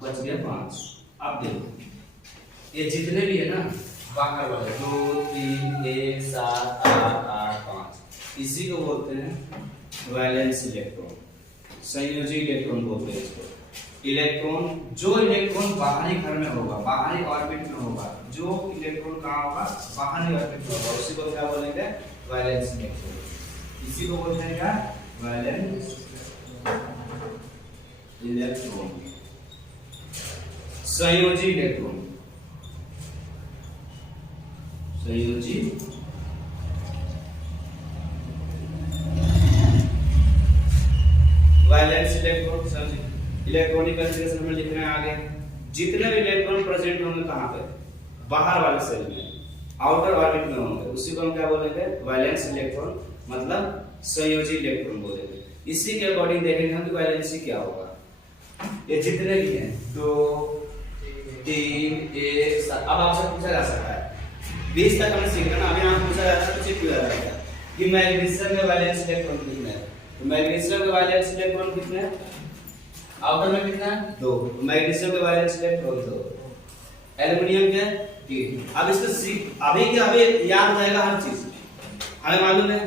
बच गया 5। अब देखो ये जितने भी है ना बाहर वाले 2, 3, 1, 7, 8, 8, 5, इसी को बोलते हैं वैलेंस इलेक्ट्रॉन, संयोजी इलेक्ट्रॉन बोलते हैं इसको। इलेक्ट्रॉन, जो इलेक्ट्रॉन बाहरी घर में होगा, बाहरी ऑर्बिट में होगा, जो इलेक्ट्रॉन कहाँ होगा? बाहरी ऑर्बिट में होगा, उसी को क्या बोलेंगे? Valence electron. इसी को बोलते हैं क्या? वैलेंस इलेक्ट्रॉन, संयोजी इलेक्ट्रॉन, संयोजी वैलेंस इलेक्ट्रॉन। संयोजी इलेक्ट्रॉनिक कॉन्फ़िगरेशन में लिख रहे हैं आगे, जितने भी इलेक्ट्रॉन प्रेजेंट होंगे कहां पे? बाहर वाले सेल में, आउटर ऑर्बिट में होंगे, उसी को हम क्या बोलेंगे? वैलेंस इलेक्ट्रॉन, मतलब संयोजी इलेक्ट्रॉन बोलेंगे। इसी के अकॉर्डिंग देखेंगे हम कि वैलेंसी क्या होगा। ये जितने भी हैं 2, 3, 1, 7, अब आपसे पूछा जा सकता है 20 तक हमने सीखा ना, अभी आपको पूछा जाता है तो चेक किया जाता है कि मैग्नीशियम में वैलेंस इलेक्ट्रॉन कितने हैं। तो मैग्नीशियम में वैलेंस इलेक्ट्रॉन कितने हैं? आउटर में कितना है? 2। मैग्नीशियम के वैलेंस इलेक्ट्रॉन 2, एल्युमिनियम के 3। अब इसको सीख अभी के अभी याद रहेगा हर चीज। हमें मालूम है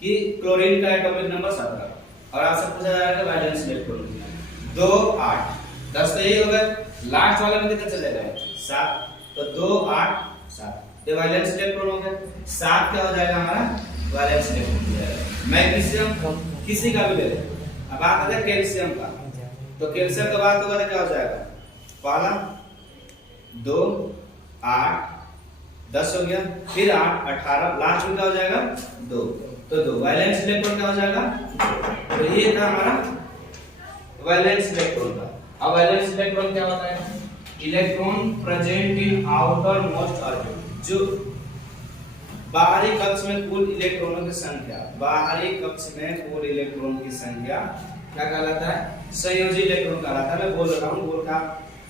कि क्लोरीन का एटॉमिक नंबर 17 और आपसे पूछा जाएगा वैलेंस इलेक्ट्रॉन कितना है? 2, 8, 10 तो यही हो गया। लास्ट वाले में कितना चलेगा? 7। तो 2, 8, 7 ये वैलेंस इलेक्ट्रॉन हो गया। 7 क्या हो जाएगा हमारा? वैलेंस इलेक्ट्रॉन हो जाएगा। मैग्नीशियम किसी का भी ले लें। अब बात आते हैं कैल्शियम का, तो कैल्शियम का बात होगा तो क्या हो जाएगा? पहला 2, 8, 10 हो गया, फिर 8, 18, लास्ट में क्या हो जाएगा? 2। तो 2 वैलेंस इलेक्ट्रॉन क्या हो जाएगा? तो ये था हमारा वैलेंस इलेक्ट्रॉन का। अब वैलेंस इलेक्ट्रॉन क्या होता है? Electron present in outer most orbit, जो बाहरी कक्ष में कुल इलेक्ट्रॉनों की संख्या, बाहरी कक्ष में कुल इलेक्ट्रॉन की संख्या क्या कहलाता है? संयोजी इलेक्ट्रॉन कहलाता है। मैं बोल रहा हूँ, बोल का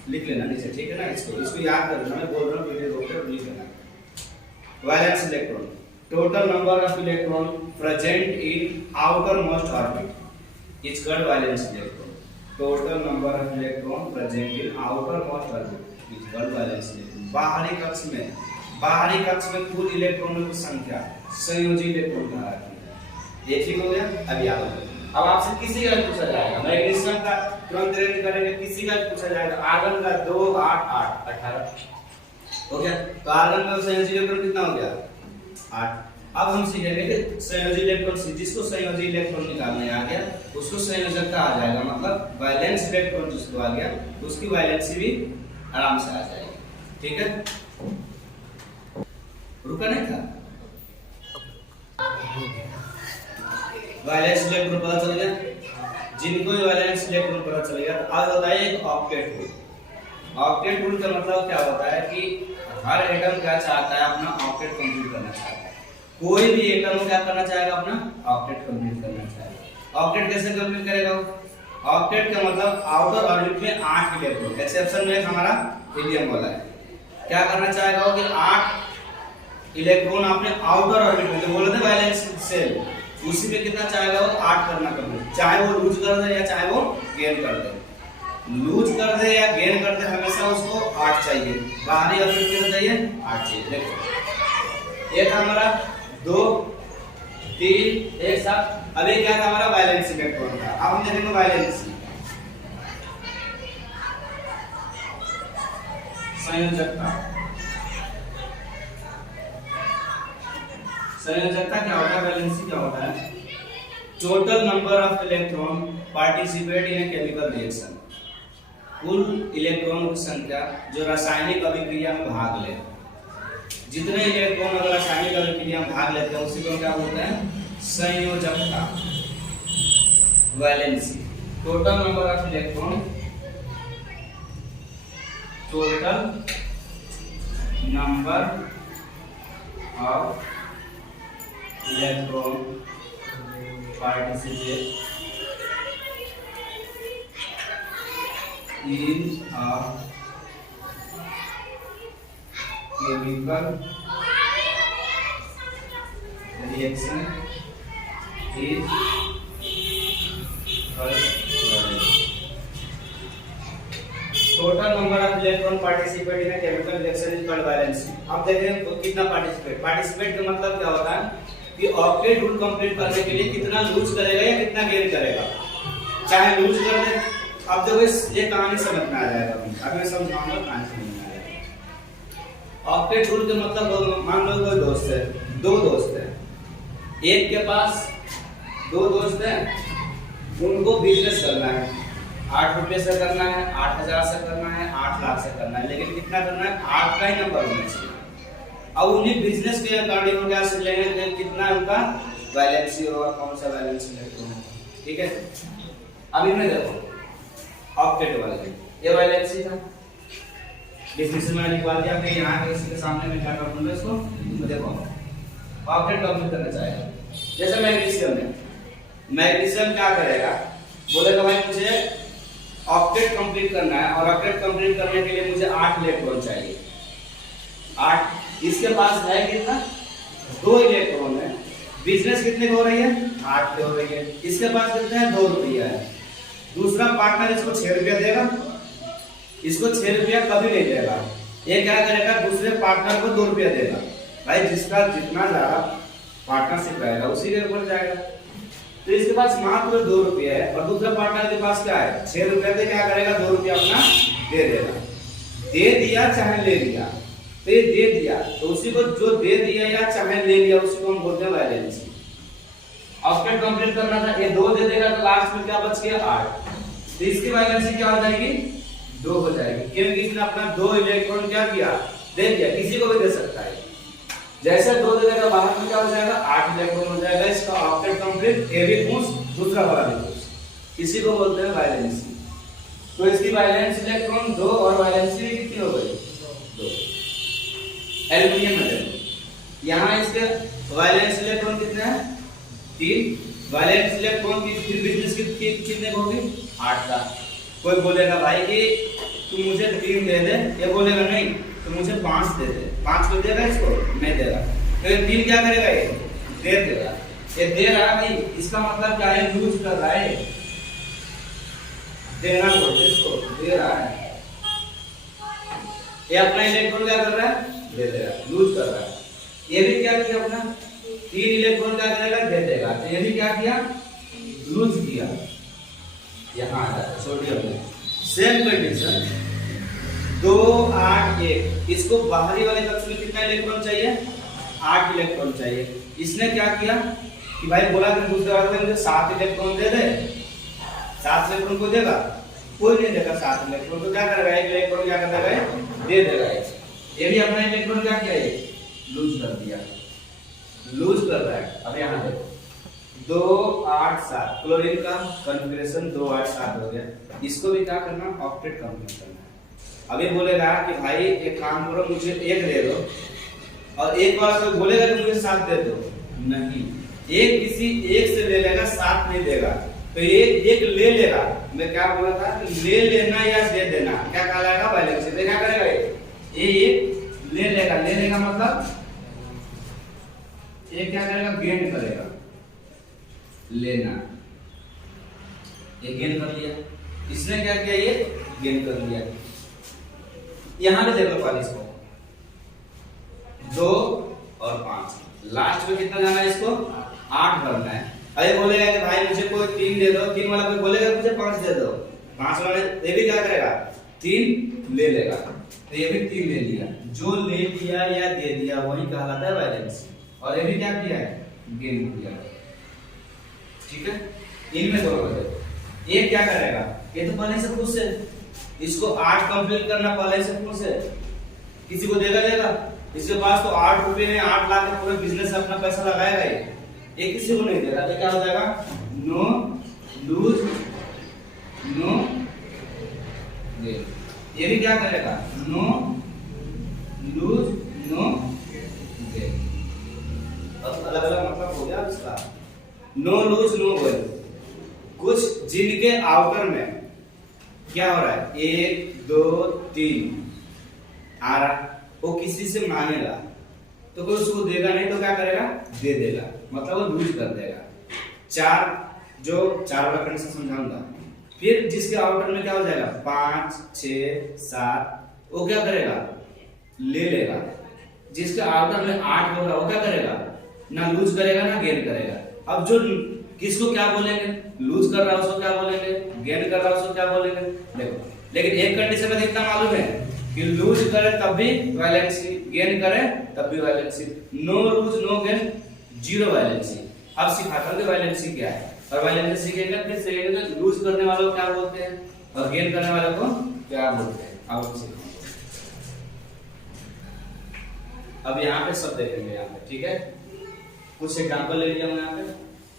लिख लेना नीचे, ठीक है ना? इसको याद कर लेना, मैं बोल रहा हूँ वीडियो रोक कर लिख लेना। Valence electron total number of electron present in outermost orbit is called valence electron. Total number of electron present in outermost orbit is called valence electron. बाहरी कक्ष में कुल इलेक्ट्रॉनों की संख्या संयोजी इलेक्ट्रॉन कहलाती है। ये ठीक हो गया। अब याद हो गया। अब आपसे किसी का पूछा जाएगा, मैग्नीशियम का तुरंत रेंज करेंगे, किसी का पूछा जाएगा, आर्गन का 2 8 8 18 हो गया। तो आर्गन का संयोजी इलेक्ट्रॉन कितना हो गया 8। अब हम सीखेंगे कि संयोजी इलेक्ट्रॉन, जिसको संयोजी इलेक्ट्रॉन निकालने आ गया उसको संयोजकता आ जाएगा, मतलब वैलेंस इलेक्ट्रॉन जिसको आ गया उसकी वैलेंसी भी आराम से आ जाएगी। ठीक है, रुका नहीं था। वैलेंस इलेक्ट्रॉन पता चल गया, जिनको वैलेंस इलेक्ट्रॉन पता चल गया। तो आज होता है एक ऑक्टेट रूल। ऑक्टेट रूल का मतलब क्या होता है कि हर एटम क्या चाहता है, अपना ऑक्टेट कंप्लीट करना चाहता है। कोई भी एटम क्या करना चाहेगा, अपना ऑक्टेट कंप्लीट करना चाहेगा। ऑक्टेट कैसे कंप्लीट करेगा? ऑक्टेट का मतलब आउटर ऑर्बिट में 8 इलेक्ट्रॉन, एक्सेप्शन में हमारा हीलियम वाला है, क्या करना चाहेगा कि 8 इलेक्ट्रॉन अपने आउटर ऑर्बिट में, जो बोले थे वैलेंस शेल, उसी में कितना चाहेगा वो 8 करना कंप्लीट, चाहे वो लूज कर दे या चाहे वो गेन कर दे। लूज कर दे या गेन कर दे, हमेशा उसको 8 चाहिए। बाहरी ऑर्बिट कितना चाहिए? 8 चाहिए। देखो एक हमारा 2 3 एक साथ। अब ये क्या था हमारा वैलेंस इलेक्ट्रॉन था। अब हम देखेंगे वैलेंसी, संयोजकता। संयोजकता क्या होता है, वैलेंसी क्या होता है? Total number of electron participate in a chemical reaction, कुल इलेक्ट्रॉनों की संख्या जो रासायनिक अभिक्रिया में भाग ले। जितने इलेक्ट्रॉन अगर रासायनिक अभिक्रिया में भाग लेते हैं उसी को क्या बोलते हैं? संयोजकता, valency. Total number of electron, total number of electron participate in a chemical reaction is total number of electron participate in a chemical reaction is called valency। अब देखें तो कितना पार्टिसिपेट का मतलब क्या होता है कि ऑक्टेट रूल कंप्लीट करने के लिए कितना लूज करेगा या कितना गेन करेगा। चाहे लूज कर दे, अब देखो ये कहानी समझ में आ जाएगा। अभी मैं समझाऊंगा, कहानी समझ में आ जाएगा। ऑक्टेट रूल का मतलब मान लो कोई दोस्त है, 2 दोस्त हैं, एक के पास 2 दोस्त हैं, उनको बिजनेस करना है, 8 रुपये से करना है, 8,000 से करना है, 8 लाख से करना है, लेकिन कितना करना है? 8 का ही नंबर होना चाहिए। अब उन्हीं बिजनेस के अकॉर्डिंग क्या से लेंगे, कितना उनका वैलेंसी होगा, कौन सा वैलेंसी इलेक्ट्रॉन। ठीक है, अभी मैं देखो ऑक्टेट वाले, ये वैलेंसी था, डिफिनेशन में लिखवा दिया कि यहाँ के इसके सामने मैं क्या कर दूंगा इसको। तो देखो ऑक्टेट कंप्लीट करना चाहेगा, जैसे मैग्नीशियम है, मैग्नीशियम क्या करेगा, बोलेगा भाई मुझे ऑक्टेट कंप्लीट करना है और ऑक्टेट कंप्लीट करने के लिए मुझे 8 इलेक्ट्रॉन चाहिए। 8 इसके पास है कितना? 2 इलेक्ट्रॉन है। बिजनेस कितने की हो रही है? 8 की हो रही है। इसके पास कितने हैं? 2 रुपया है। दूसरा पार्टनर इसको 6 रुपया देगा, इसको 6 रुपया कभी नहीं देगा। ये क्या करेगा? दूसरे पार्टनर को 2 रुपया देगा। भाई जिसका जितना ज्यादा पार्टनरशिप रहेगा उसी के ऊपर जाएगा। तो इसके पास मात्र 2 रुपया है और दूसरा पार्टनर के पास क्या है? 6 रुपया। से क्या करेगा? 2 रुपया अपना दे देगा। दे दिया चाहे ले लिया, तो ये दे दिया, तो उसी को जो दे दिया या चाहे ले लिया उसी को हम बोलते हैं वैलेंसी। ऑक्टेट कंप्लीट करना था, ये 2 दे देगा तो लास्ट में क्या बच गया? 8। तो इसकी वैलेंसी क्या हो जाएगी? 2 हो जाएगी, क्योंकि इसने अपना 2 इलेक्ट्रॉन क्या किया? दे दिया। किसी को भी दे सकता है। जैसे 2 दे देगा बाहर में क्या हो जाएगा? 8 इलेक्ट्रॉन हो जाएगा। इसका ऑक्टेट कंप्लीट, ए भी खुश, दूसरा वाला भी खुश। इसी को बोलते हैं वैलेंसी। तो इसकी वैलेंस इलेक्ट्रॉन 2 और वैलेंसी कितनी हो गई? 2। एल्युमिनियम में देखो, यहाँ इसके वैलेंस इलेक्ट्रॉन कितने हैं? 3। वैलेंस इलेक्ट्रॉन की फिर बिजनेस कितने होगी? 8 का। कोई बोलेगा भाई कि तू मुझे 3 दे दे, ये बोलेगा नहीं तो मुझे 5 दे दे। 5 को देगा इसको? नहीं देगा। तो ये 3 क्या करेगा, ये दे देगा। ये दे रहा है भाई, इसका मतलब क्या है, लूज कर रहा है, देना बोलते हैं इसको, दे रहा है। ये अपना इलेक्ट्रॉन क्या कर रहा है, दे देगा, लूज कर रहा है। ये भी क्या किया अपना, 3 इलेक्ट्रॉन क्या करेगा, दे देगा। तो ये भी क्या किया, लूज किया। यहाँ आ जाता सोडियम में सेम कंडीशन 2 8 1, इसको बाहरी वाले कक्ष में कितना इलेक्ट्रॉन चाहिए, 8 इलेक्ट्रॉन चाहिए। इसने क्या किया कि भाई बोला कि दूसरे वाले में 7 इलेक्ट्रॉन दे दे, 7 इलेक्ट्रॉन को देगा, कोई नहीं देगा 7 इलेक्ट्रॉन, तो क्या करेगा, 1 इलेक्ट्रॉन क्या कर देगा, दे देगा। ये भी अपना इलेक्ट्रॉन क्या किया, ये लूज कर दिया, लूज कर रहा है। अब यहाँ देखो 2 8 7 क्लोरीन का कॉन्फ़िगरेशन 2 8 7 हो गया। इसको भी क्या करना, ऑक्टेट कंप्लीट करना है। अभी बोलेगा कि भाई एक काम करो, मुझे 1 दे दो, और एक बार तो बोलेगा कि मुझे 7 दे दो, नहीं, एक किसी एक से ले लेगा, 7 नहीं देगा। तो ये एक ले लेगा, मैं क्या बोला था, ले लेना या दे देना क्या कहलाएगा, बैलेंस। तो क्या करेगा, ये एक ले लेगा, ले लेगा मतलब ये क्या करेगा, गेन करेगा, लेना, ये गेन कर लिया। इसने क्या किया, ये गेन कर लिया। यहां पे देख लो पहले इसको 2 और 5, लास्ट में कितना जाना है, इसको 8 भरना है। अरे बोलेगा कि भाई मुझे कोई 3 दे दो, 3 वाला कोई बोलेगा मुझे 5 दे दो, 5 वाला ये भी क्या करेगा, 3 ले लेगा। तो ये भी 3 ले लिया, जो ले लिया या दे दिया वही कहलाता है बैलेंस। और ये भी क्या किया है, गेन किया। ठीक है, इनमें दोनों बचे। ये क्या करेगा, ये तो पहले से खुद से, इसको 8 कंप्लीट करना पहले से खुद से, किसी को देगा देगा, इसके पास तो 8 रुपए में 8 लाख का पूरा बिजनेस अपना पैसा लगाएगा, ये किसी को नहीं देगा। तो क्या हो जाएगा, नो लूज नो गेन। ये भी क्या करेगा, नो लूज नो गेन। अब अलग अलग मतलब हो गया इसका, नो लूज नो गेन। कुछ जिनके आउटर में क्या हो रहा है, 1 2 3 आ रहा, वो किसी से मांगेगा तो कोई उसको देगा नहीं, तो क्या करेगा, दे देगा, मतलब वो लूज कर देगा। 4 जो 4 वाला कंडीशन समझाऊंगा। फिर जिसके आउटर में क्या हो जाएगा, 5 6 7, वो क्या करेगा, ले लेगा। जिसके आउटर में 8 होगा वो क्या करेगा, ना लूज करेगा ना गेन करेगा। अब जो किसको क्या बोलेंगे, लूज कर रहा है उसको क्या बोलेंगे, गेन कर रहा है उसको क्या बोलेंगे, देखो। लेकिन एक कंडीशन में इतना मालूम है कि लूज करे तब भी वैलेंसी, गेन करे तब भी valency. No lose no gain, 0 valency. अब सिखाता हूं कि वैलेंसी क्या है, और वैलेंसी सीखेंगे फिर सीखेंगे लूज करने वालों को क्या बोलते हैं और गेन करने वालों को क्या बोलते हैं। अब यहाँ पे सब देखेंगे, यहाँ पे ठीक है, कुछ एग्जांपल ले लिया हमने यहाँ पे।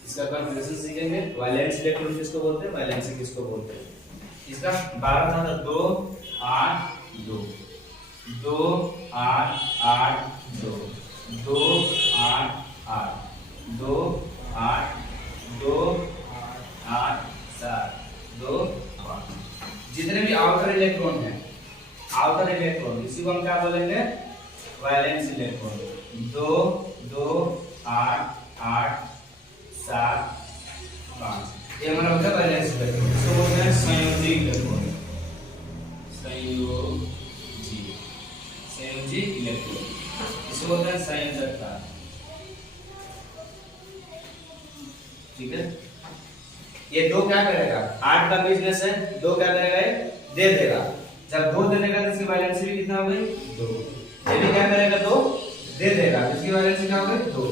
इसका कॉन्फ़िगरेशन सीखेंगे, वैलेंस इलेक्ट्रॉन किसको बोलते हैं, वैलेंसी किसको बोलते हैं। इसका 12 था 2 8 2 2 8 8 2 2 8 8 2 8 2 8 7 2 5। जितने भी आउटर इलेक्ट्रॉन है, आउटर इलेक्ट्रॉन इसी को हम क्या बोलेंगे, वैलेंस इलेक्ट्रॉन। 2 2 8 8 7 5, ये हमारा होता है वैलेंस इलेक्ट्रॉन। इसको बोलते हैं संयोजी इलेक्ट्रॉन, संयोजी इलेक्ट्रॉन, इसको बोलते हैं संयोजकता। ठीक है, ये 2 क्या करेगा, 8 का बिजनेस है, 2 क्या करेगा, ये दे देगा। जब 2 दे देगा तो इसकी वैलेंसी भी कितना हो गई, 2। ये भी क्या करेगा, 2 दे देगा, इसकी वैलेंसी क्या हो गई, 2।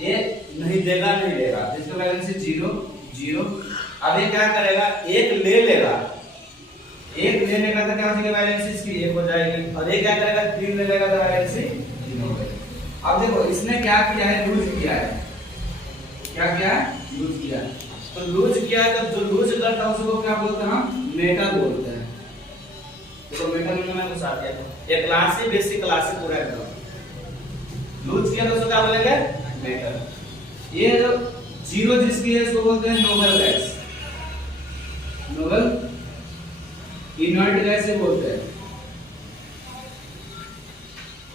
ये नहीं देगा, नहीं लेगा, इसकी वैलेंसी 0 0। अब ये क्या करेगा, 1 ले लेगा, 1 ले लेगा तो क्या हो जाएगी, वैलेंसी इसकी 1 हो जाएगी। और ये क्या करेगा, 3 ले लेगा तो वैलेंसी 3 हो गई। अब देखो इसने क्या किया है, लूज किया है। क्या किया है, लूज किया है। तो लूज किया है, तो जो लूज करता है उसको क्या बोलते हैं, हम मेटल बोलते हैं। तो मेटल में मैं कुछ आ गया, ये क्लास ही बेसिक क्लास से पूरा एकदम लूज किया तो उसको क्या बोलेंगे, मेटल। ये जो 0 जिसकी है उसको बोलते हैं noble gas, noble inert gas से बोलते हैं।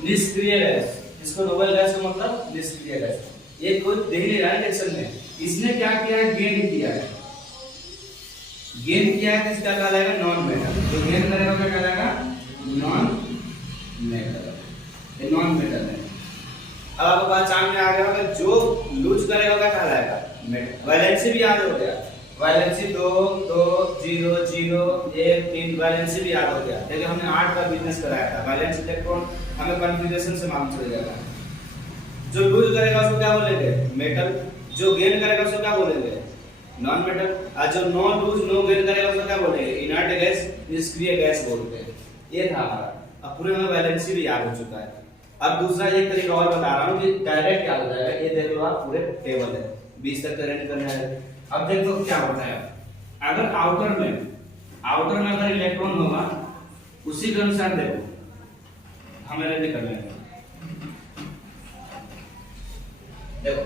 निष्क्रिय गैस इसको इसको नोबल गैस का मतलब निष्क्रिय गैस। ये कोई दे नहीं रहा है रिएक्शन में, इसने क्या किया है, गेन किया है। गेन किया है किसका कहलाएगा, नॉन मेटल। जो गेन करेगा क्या कहलाएगा, नॉन मेटल। ये नॉन मेटल है। अब आपको पहचान में आ गया होगा, जो लूज करेगा क्या कहलाएगा, मेटल। वैलेंसी भी याद हो गया, वैलेंसी 2 2 0 0 1 3 वैलेंसी भी याद हो गया। देखिए हमने 8 का बिजनेस कराया था। वैलेंस इलेक्ट्रॉन हमें कॉन्फ़िगरेशन से मालूम चल जाएगा। जो लूज करेगा उसको क्या बोलेंगे, मेटल। जो गेन करेगा उसको क्या बोलेंगे, नॉन मेटल। और जो नो लूज नो गेन करेगा उसको क्या बोलेंगे, इनर्ट गैस, निष्क्रिय गैस बोलते हैं। ये था हमारा। अब पूरे में वैलेंसी भी याद हो चुका है। अब दूसरा एक तरीका और बता रहा हूँ कि डायरेक्ट क्या हो जाएगा। ये देख लो आप, पूरे टेबल है, 20 तक करंट करना है। अब देखो क्या होता है, अगर आउटर में अगर इलेक्ट्रॉन होगा, उसी के अनुसार देखो हमें रेडी कर लेंगे। देखो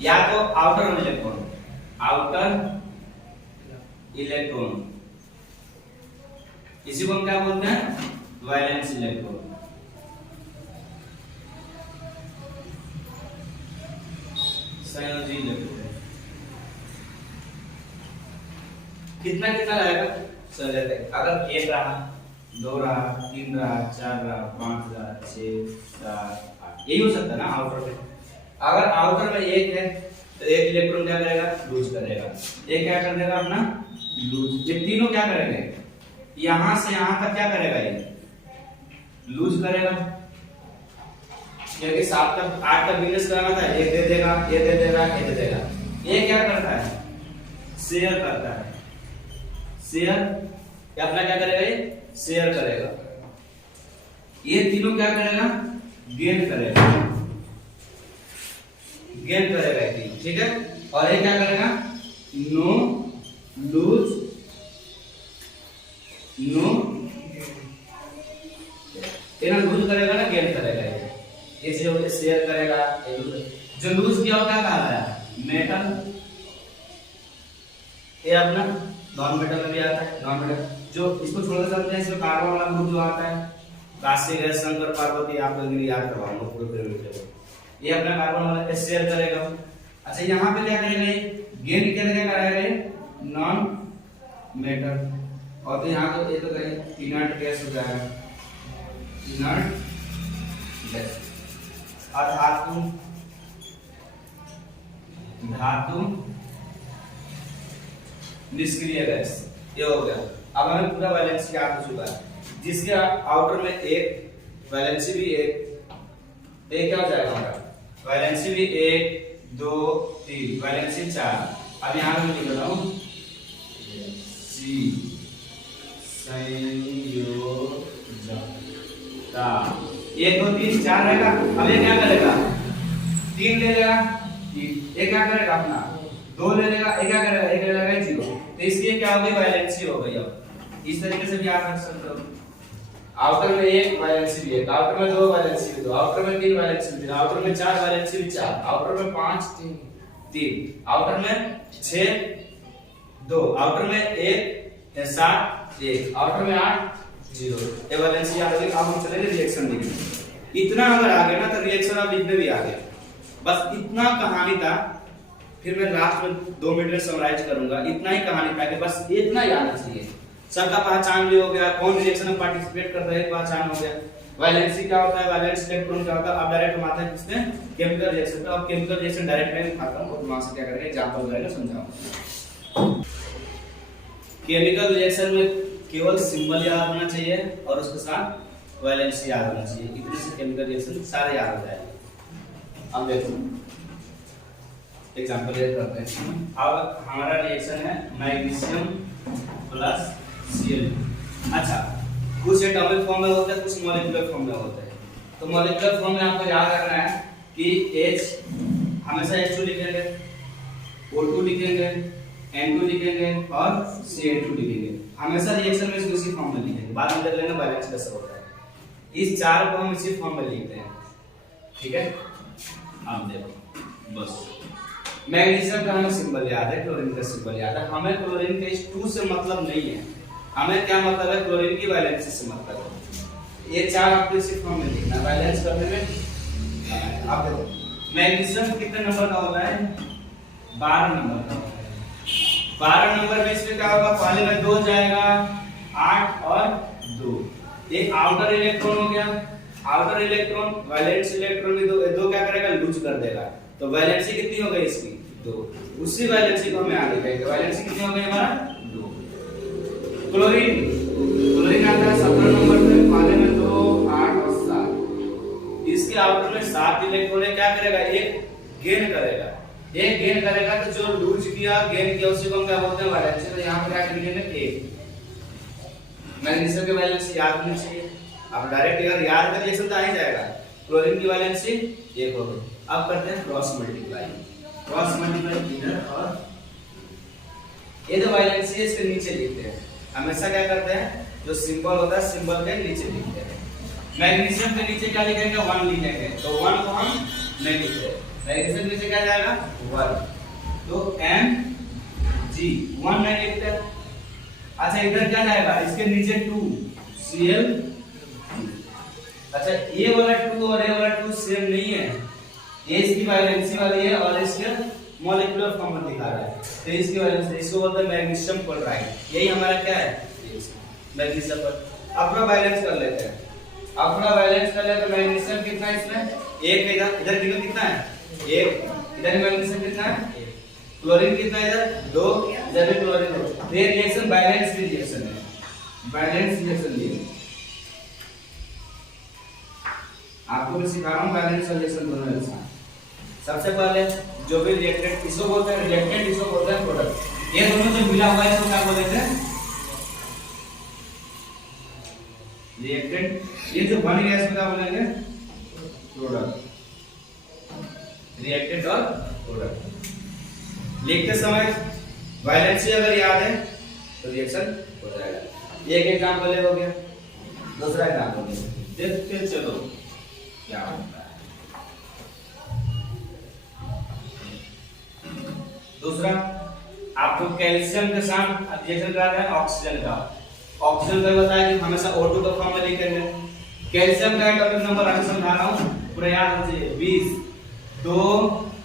या तो आउटर इलेक्ट्रॉन, इसी को हम क्या बोलते हैं, वैलेंस इलेक्ट्रॉन। संयोजी इलेक्ट्रॉन कितना कितना रहेगा, चल अगर 1 रहा, 2 रहा, 3 रहा, 4 रहा, 5 रहा, 6 7 8, यही हो सकता है ना आउटर में। अगर आउटर में 1 है तो 1 इलेक्ट्रॉन क्या करेगा, लूज करेगा। ये क्या कर देगा अपना, लूज। ये तीनों क्या करेंगे, यहां से यहां तक क्या करेगा, ये लूज करेगा। क्योंकि 7 तक 8 तक बिजनेस कराना था, एक दे देगा, ये दे देगा, ये दे देगा। ये क्या करता है, शेयर करता है। शेयर अपना क्या करेगा, ये शेयर करेगा। ये तीनों क्या करेगा, गेन करेगा, ये, ठीक है। और ये क्या करेगा, नो लूज नो, ये ना लूज करेगा ना गेन करेगा। ये शेयर करेगा, जो लूज किया होता है कहा है, मेटल। ये अपना नॉन मेटल में भी आता है। नॉन मेटल जो इसको छोड़ सकते हैं, इसमें कार्बन वाला ग्रुप जो आता है, काशी गैस, शंकर पार्वती, आप लोग याद करवाऊंगा पूरे पिरामिड। ये अपना कार्बन वाला शेयर करेगा। अच्छा यहाँ पे क्या करेगा, गेन क्या करेगा, नॉन मेटल। और तो यहाँ तो ये तो करें इनर्ट गैस हो जाएगा, इनर्ट गैस। और धातु निष्क्रिय गैस, ये हो गया। अब हमें पूरा वैलेंस याद हो चुका है, जिसके आउटर में 1 वैलेंसी भी 1, ये क्या हो जाएगा हमारा, वैलेंसी भी 1 2 3 वैलेंसी 4। अब यहाँ पे लिख रहा हूँ सी संयोजकता, 1 2 3 4 रहेगा। अब ये क्या करेगा, 3 ले लेगा, ये क्या करेगा अपना 2 ले लेगा, ये क्या करेगा, 1 ले लेगा, 0। तो इसलिए क्या हो गई, वैलेंसी हो गई। अब इस तरीके से भी याद रख सकते हो। आउटर में 1 वैलेंसी भी 1, आउटर में 2 वैलेंसी भी 2, आउटर में 3 वैलेंसी भी 3, आउटर में 4 वैलेंसी भी 4, आउटर में 5 3, आउटर में 6 2, आउटर में 1 7 1, आउटर में 8 0। ये वैलेंसी याद होगी। अब हम चलेंगे रिएक्शन लिखने। इतना अगर आ गया ना तो रिएक्शन अब लिखने भी आ गया। बस इतना कहानी था, फिर मैं लास्ट में 2 मिनट में समराइज करूंगा। इतना ही कहानी था कि बस इतना याद चाहिए। सबका पहचान भी हो गया, कौन रिएक्शन में पार्टिसिपेट करता है पहचान हो गया। वैलेंसी क्या होता है, वैलेंस इलेक्ट्रॉन क्या होता है। अब डायरेक्ट हम आते हैं किसमें, केमिकल रिएक्शन पे। अब केमिकल रिएक्शन डायरेक्ट मैं दिखाता हूं और वहां से क्या करेंगे, एग्जांपल वगैरह समझाऊंगा। केमिकल रिएक्शन में केवल सिंबल याद होना चाहिए और उसके साथ वैलेंसी याद होना चाहिए। इतने से केमिकल रिएक्शन सारे याद हो जाएंगे। अब देखो एग्जांपल ये करते हैं। अब हमारा रिएक्शन है मैग्नीशियम प्लस Cl। अच्छा, कुछ एटॉमिक फॉर्म में होता है, कुछ मॉलिक्यूलर फॉर्म में होता है। तो मॉलिक्यूलर फॉर्म में आपको याद रखना है कि H हमेशा H2 लिखेंगे, O2 लिखेंगे, N2 लिखेंगे और Cl2 लिखेंगे। हमेशा रिएक्शन में इसी फॉर्म में लिखेंगे। बाद में देख लेना बैलेंस कैसे होता है। इस 4 को हम इसी फॉर्म में लिखते हैं, ठीक है। आप देखो बस मैग्नीशियम का हमें सिंबल याद है, क्लोरीन का सिंबल याद है। हमें क्लोरीन के इस 2 से मतलब नहीं है, हमें क्या मतलब है, क्लोरीन की वैलेंसी से मतलब है। ये 4 आपको इसी फॉर्म में लिखना है। बैलेंस करने में आप देखो मैग्नीशियम कितने नंबर का होता है? 12 नंबर का होता है। 12 नंबर में इसमें क्या होगा? पहले में 2 जाएगा, 8 और 2। एक आउटर इलेक्ट्रॉन हो गया। आउटर इलेक्ट्रॉन वैलेंस इलेक्ट्रॉन में दो क्या करेगा? लूज कर देगा। तो वैलेंसी कितनी हो गई इसकी? 2। उसी वैलेंसी को हमें आगे कहेंगे। वैलेंसी कितनी हो गई हमारा? 2। क्लोरीन, क्लोरीन आता है 17 नंबर पे, पहले में 2, 8 और 7। इसके आउटर में 7 इलेक्ट्रॉन है, क्या करेगा? एक गेन करेगा। एक गेन करेगा तो जो लूज किया, गेन किया, उसी को हम क्या बोलते हैं? वैलेंसी। तो यहां पर क्या लिखेंगे? 1। मैग्नीशियम की वैलेंसी याद होनी चाहिए। अब डायरेक्ट अगर याद कर रिएक्शन तो आ ही जाएगा। क्लोरीन की वैलेंसी 1 हो गई। अब करते हैं क्रॉस मल्टीप्लाई। क्रॉस मल्टीप्लाई इधर और ये जो वैलेंसी है इसके नीचे लिखते हैं। हमेशा क्या करते हैं? जो सिंबल होता है सिंबल के नीचे लिखते हैं। मैग्नीशियम के नीचे क्या लिखेंगे? 1 लिखेंगे। तो 1 को हम नहीं लिखते। मैग्नीशियम के नीचे क्या जाएगा? 1। तो Mg 1 नहीं लिखते। अच्छा इधर क्या जाएगा? इसके नीचे 2 Cl। अच्छा ये वाला 2 और ये वाला 2 सेम नहीं है। ये इसकी वैलेंसी वाली है और इसके मॉलिक्यूलर फॉर्म दिखा रहा है। तो इसकी वैलेंसी, इसको बोलते हैं मैग्नीशियम क्लोराइड। यही हमारा क्या है? मैग्नीशियम पर। अपना बैलेंस कर लेते हैं। अपना बैलेंस कर लेते हैं। मैग्नीशियम कितना है इसमें? 1 है। इधर इधर कितना है? 1। इधर मैग्नीशियम कितना है? क्लोरीन कितना है? इधर 2। इधर भी क्लोरीन है। ये रिएक्शन बैलेंस रिएक्शन है। बैलेंस रिएक्शन ये आपको भी सिखा रहा हूं। बैलेंस रिएक्शन दोनों एक साथ। सबसे पहले जो भी रिएक्टेंट इसको बोलते हैं रिएक्टेंट, इसको बोलते हैं प्रोडक्ट। ये दोनों जो मिला हुआ है इसको क्या बोलते हैं? रिएक्टेंट। ये जो बन गया इसको क्या बोलेंगे? प्रोडक्ट। रिएक्टेंट और प्रोडक्ट। लिखते समय वैलेंसी अगर याद है तो रिएक्शन हो जाएगा। एक एग्जांपल हो गया। दूसरा एग्जांपल देखते चलो क्या होता है। दूसरा आपको कैल्शियम के साथ रिएक्शन करा रहे हैं ऑक्सीजन का। ऑक्सीजन का बताया कि हमेशा O2 का फॉर्म में लिखेंगे। कैल्शियम का एटॉमिक नंबर आगे समझा रहा हूं, पूरा याद रखिए। 20 2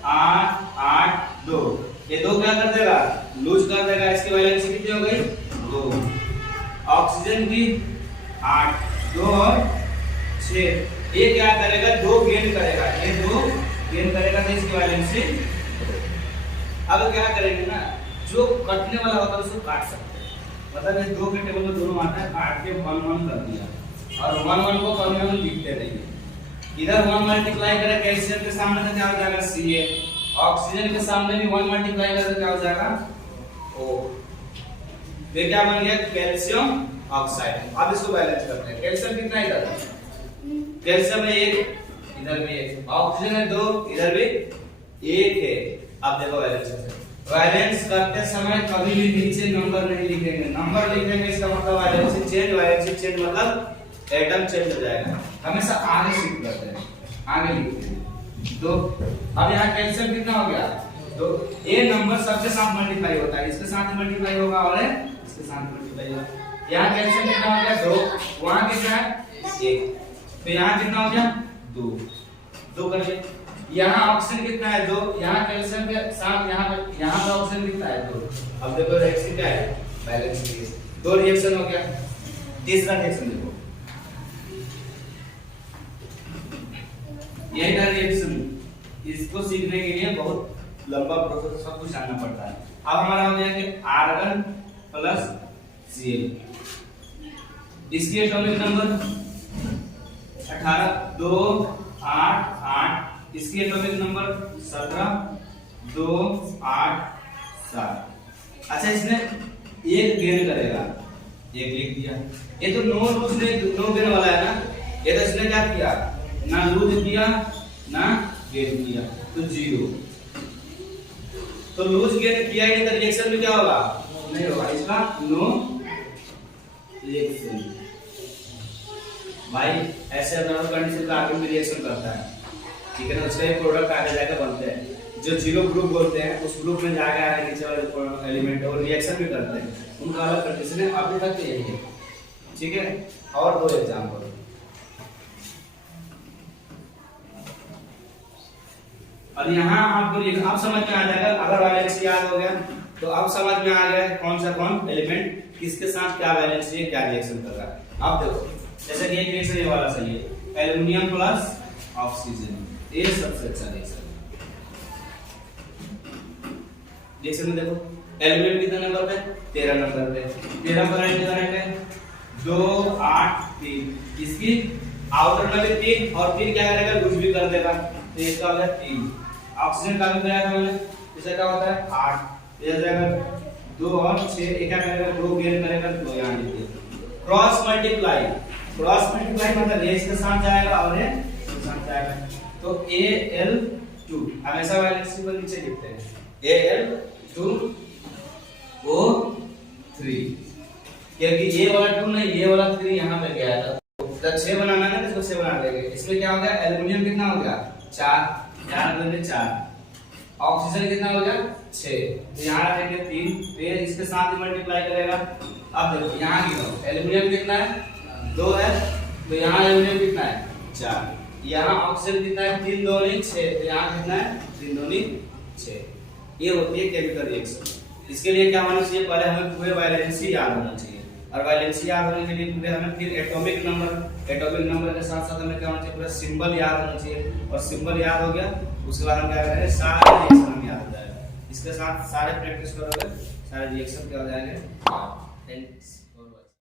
8 8 2। ये 2 क्या कर देगा? लूज कर देगा। इसकी वैलेंसी कितनी हो गई? 2। ऑक्सीजन की 8, 2 और 6। ये क्या करेगा? 2 गेन करेगा। ये 2 गेन करेगा तो इसकी वैलेंसी। अब क्या करेंगे ना, जो कटने वाला होता है उसको काट सकते हैं। मतलब ये 2 के टेबल में दोनों आता है, काट के 1 1 कर दिया और 1 1 को कभी हम लिखते नहीं। इधर 1 मल्टीप्लाई करें कैल्शियम के सामने से क्या हो जाएगा? Ca। ऑक्सीजन के सामने भी 1 मल्टीप्लाई करें तो क्या हो जाएगा? O। ये क्या बन गया? Calcium oxide. अब इसको बैलेंस करते हैं। कैल्शियम कितना है इधर? कैल्शियम है 1, इधर भी 1। ऑक्सीजन है 2, इधर भी 1 है। अब देखो बैलेंस करते समय कभी भी नीचे नंबर नहीं लिखेंगे। नंबर लिखेंगे इसका मतलब वैलेंसी चेंज मतलब एटम चेंज हो जाएगा। हमेशा आगे शिफ्ट करते हैं, आगे लिखते हैं। तो अब यहाँ कैल्शियम कितना हो गया? तो ए नंबर सबके साथ मल्टीप्लाई होता है। इसके साथ मल्टीप्लाई होगा और इसके साथ मल्टीप्लाई होगा। यहाँ कैल्शियम कितना हो गया? 2। वहां कितना है? 1। तो यहाँ कितना हो गया? 2 करिए। यहाँ ऑक्सीजन कितना है? 2। यहाँ कैल्शियम के साथ यहाँ पे ऑक्सीजन कितना है? 2। अब देखो रिएक्शन क्या है? Balance reaction. 2 रिएक्शन हो गया। तीसरा रिएक्शन देखो, यही था रिएक्शन। इसको सीखने के लिए बहुत लंबा प्रोसेस, सब कुछ जानना पड़ता है। अब हमारा हो गया कि आर्गन प्लस Cl। इसकी एटॉमिक नंबर 18 2 8 8। इसकी एटॉमिक नंबर 17 2 8 7। अच्छा इसने एक गेन करेगा, एक लिख दिया। ये तो नो लूज नो गेन वाला है ना। ये तो इसने क्या किया? ना लूज किया ना गेन किया, तो 0। तो लूज गेन किया ही नहीं तो रिएक्शन में क्या होगा? नहीं होगा। इसका नो रिएक्शन। भाई ऐसे अदर कंडीशन का आगे में रिएक्शन करता है, ठीक है ना। उसका एक प्रोडक्ट आगे जाकर बनते हैं जो 0 ग्रुप बोलते हैं। उस ग्रुप में जाके आगे नीचे वाले एलिमेंट और रिएक्शन भी करते हैं। उनका अलग कंडीशन है। अभी तक तो यही है, ठीक है। और 2 एग्जांपल। और यहाँ आपको अब समझ में आ जाएगा। अगर वैलेंसी याद हो गया तो अब समझ में आ गया कौन सा कौन एलिमेंट किसके साथ क्या वैलेंसी है, क्या रिएक्शन कर रहा है। अब देखो जैसे कि एक रिएक्शन ये वाला सही है, एल्युमिनियम प्लस ऑक्सीजन, ये सबसे अच्छा रिएक्शन। रिएक्शन में देखो एलिमेंट कितने नंबर पे, 13 नंबर पे, 13 पर करेक्ट है 2 8 3। इसकी आउटर में भी 3 और 3 क्या करेगा, लूज भी कर देगा, तो इसका हो गया 3। ऑक्सीजन का भी कराया था मैंने, इसका क्या होता है 8, ये जाएगा 2 और 6, ये क्या करेगा 2 गेन करेगा, 2 यहां लिख दिया। क्रॉस मल्टीप्लाई, क्रॉस मल्टीप्लाई मतलब ये इसके साथ जाएगा और ये इसके साथ जाएगा, तो Al2 हमेशा वैलेंसी को नीचे लिखते हैं, Al2O3, क्योंकि ये वाला 2 नहीं ये वाला 3 यहां पे गया था, तो 6 बनाना है ना, इसको 6 बना देंगे। इसमें क्या हो गया, एल्युमिनियम कितना हो गया 4, ऑक्सीजन कितना हो गया 6, तो यहाँ रखेंगे 3, फिर इसके साथ ही मल्टीप्लाई करेगा। अब देखो यहाँ गिनो, एल्युमिनियम कितना है 2 है, तो यहाँ एल्युमिनियम कितना है 4, यहाँ ऑक्सीजन कितना है 3 2 6, तो यहाँ कितना है 3 2 6। ये होती है केमिकल रिएक्शन। इसके लिए क्या होना चाहिए, पहले हमें पूरे वैलेंसी याद होना चाहिए, और वैलेंसी याद होने के लिए पूरे हमें फिर एटॉमिक नंबर के साथ साथ हमें क्या होना चाहिए, पूरा सिंबल याद होना चाहिए, और सिंबल याद हो गया उसके बाद हम क्या करेंगे, सारे रिएक्शन हम याद हो जाएगा। इसके साथ सारे प्रैक्टिस करोगे, सारे रिएक्शन क्या हो जाएंगे।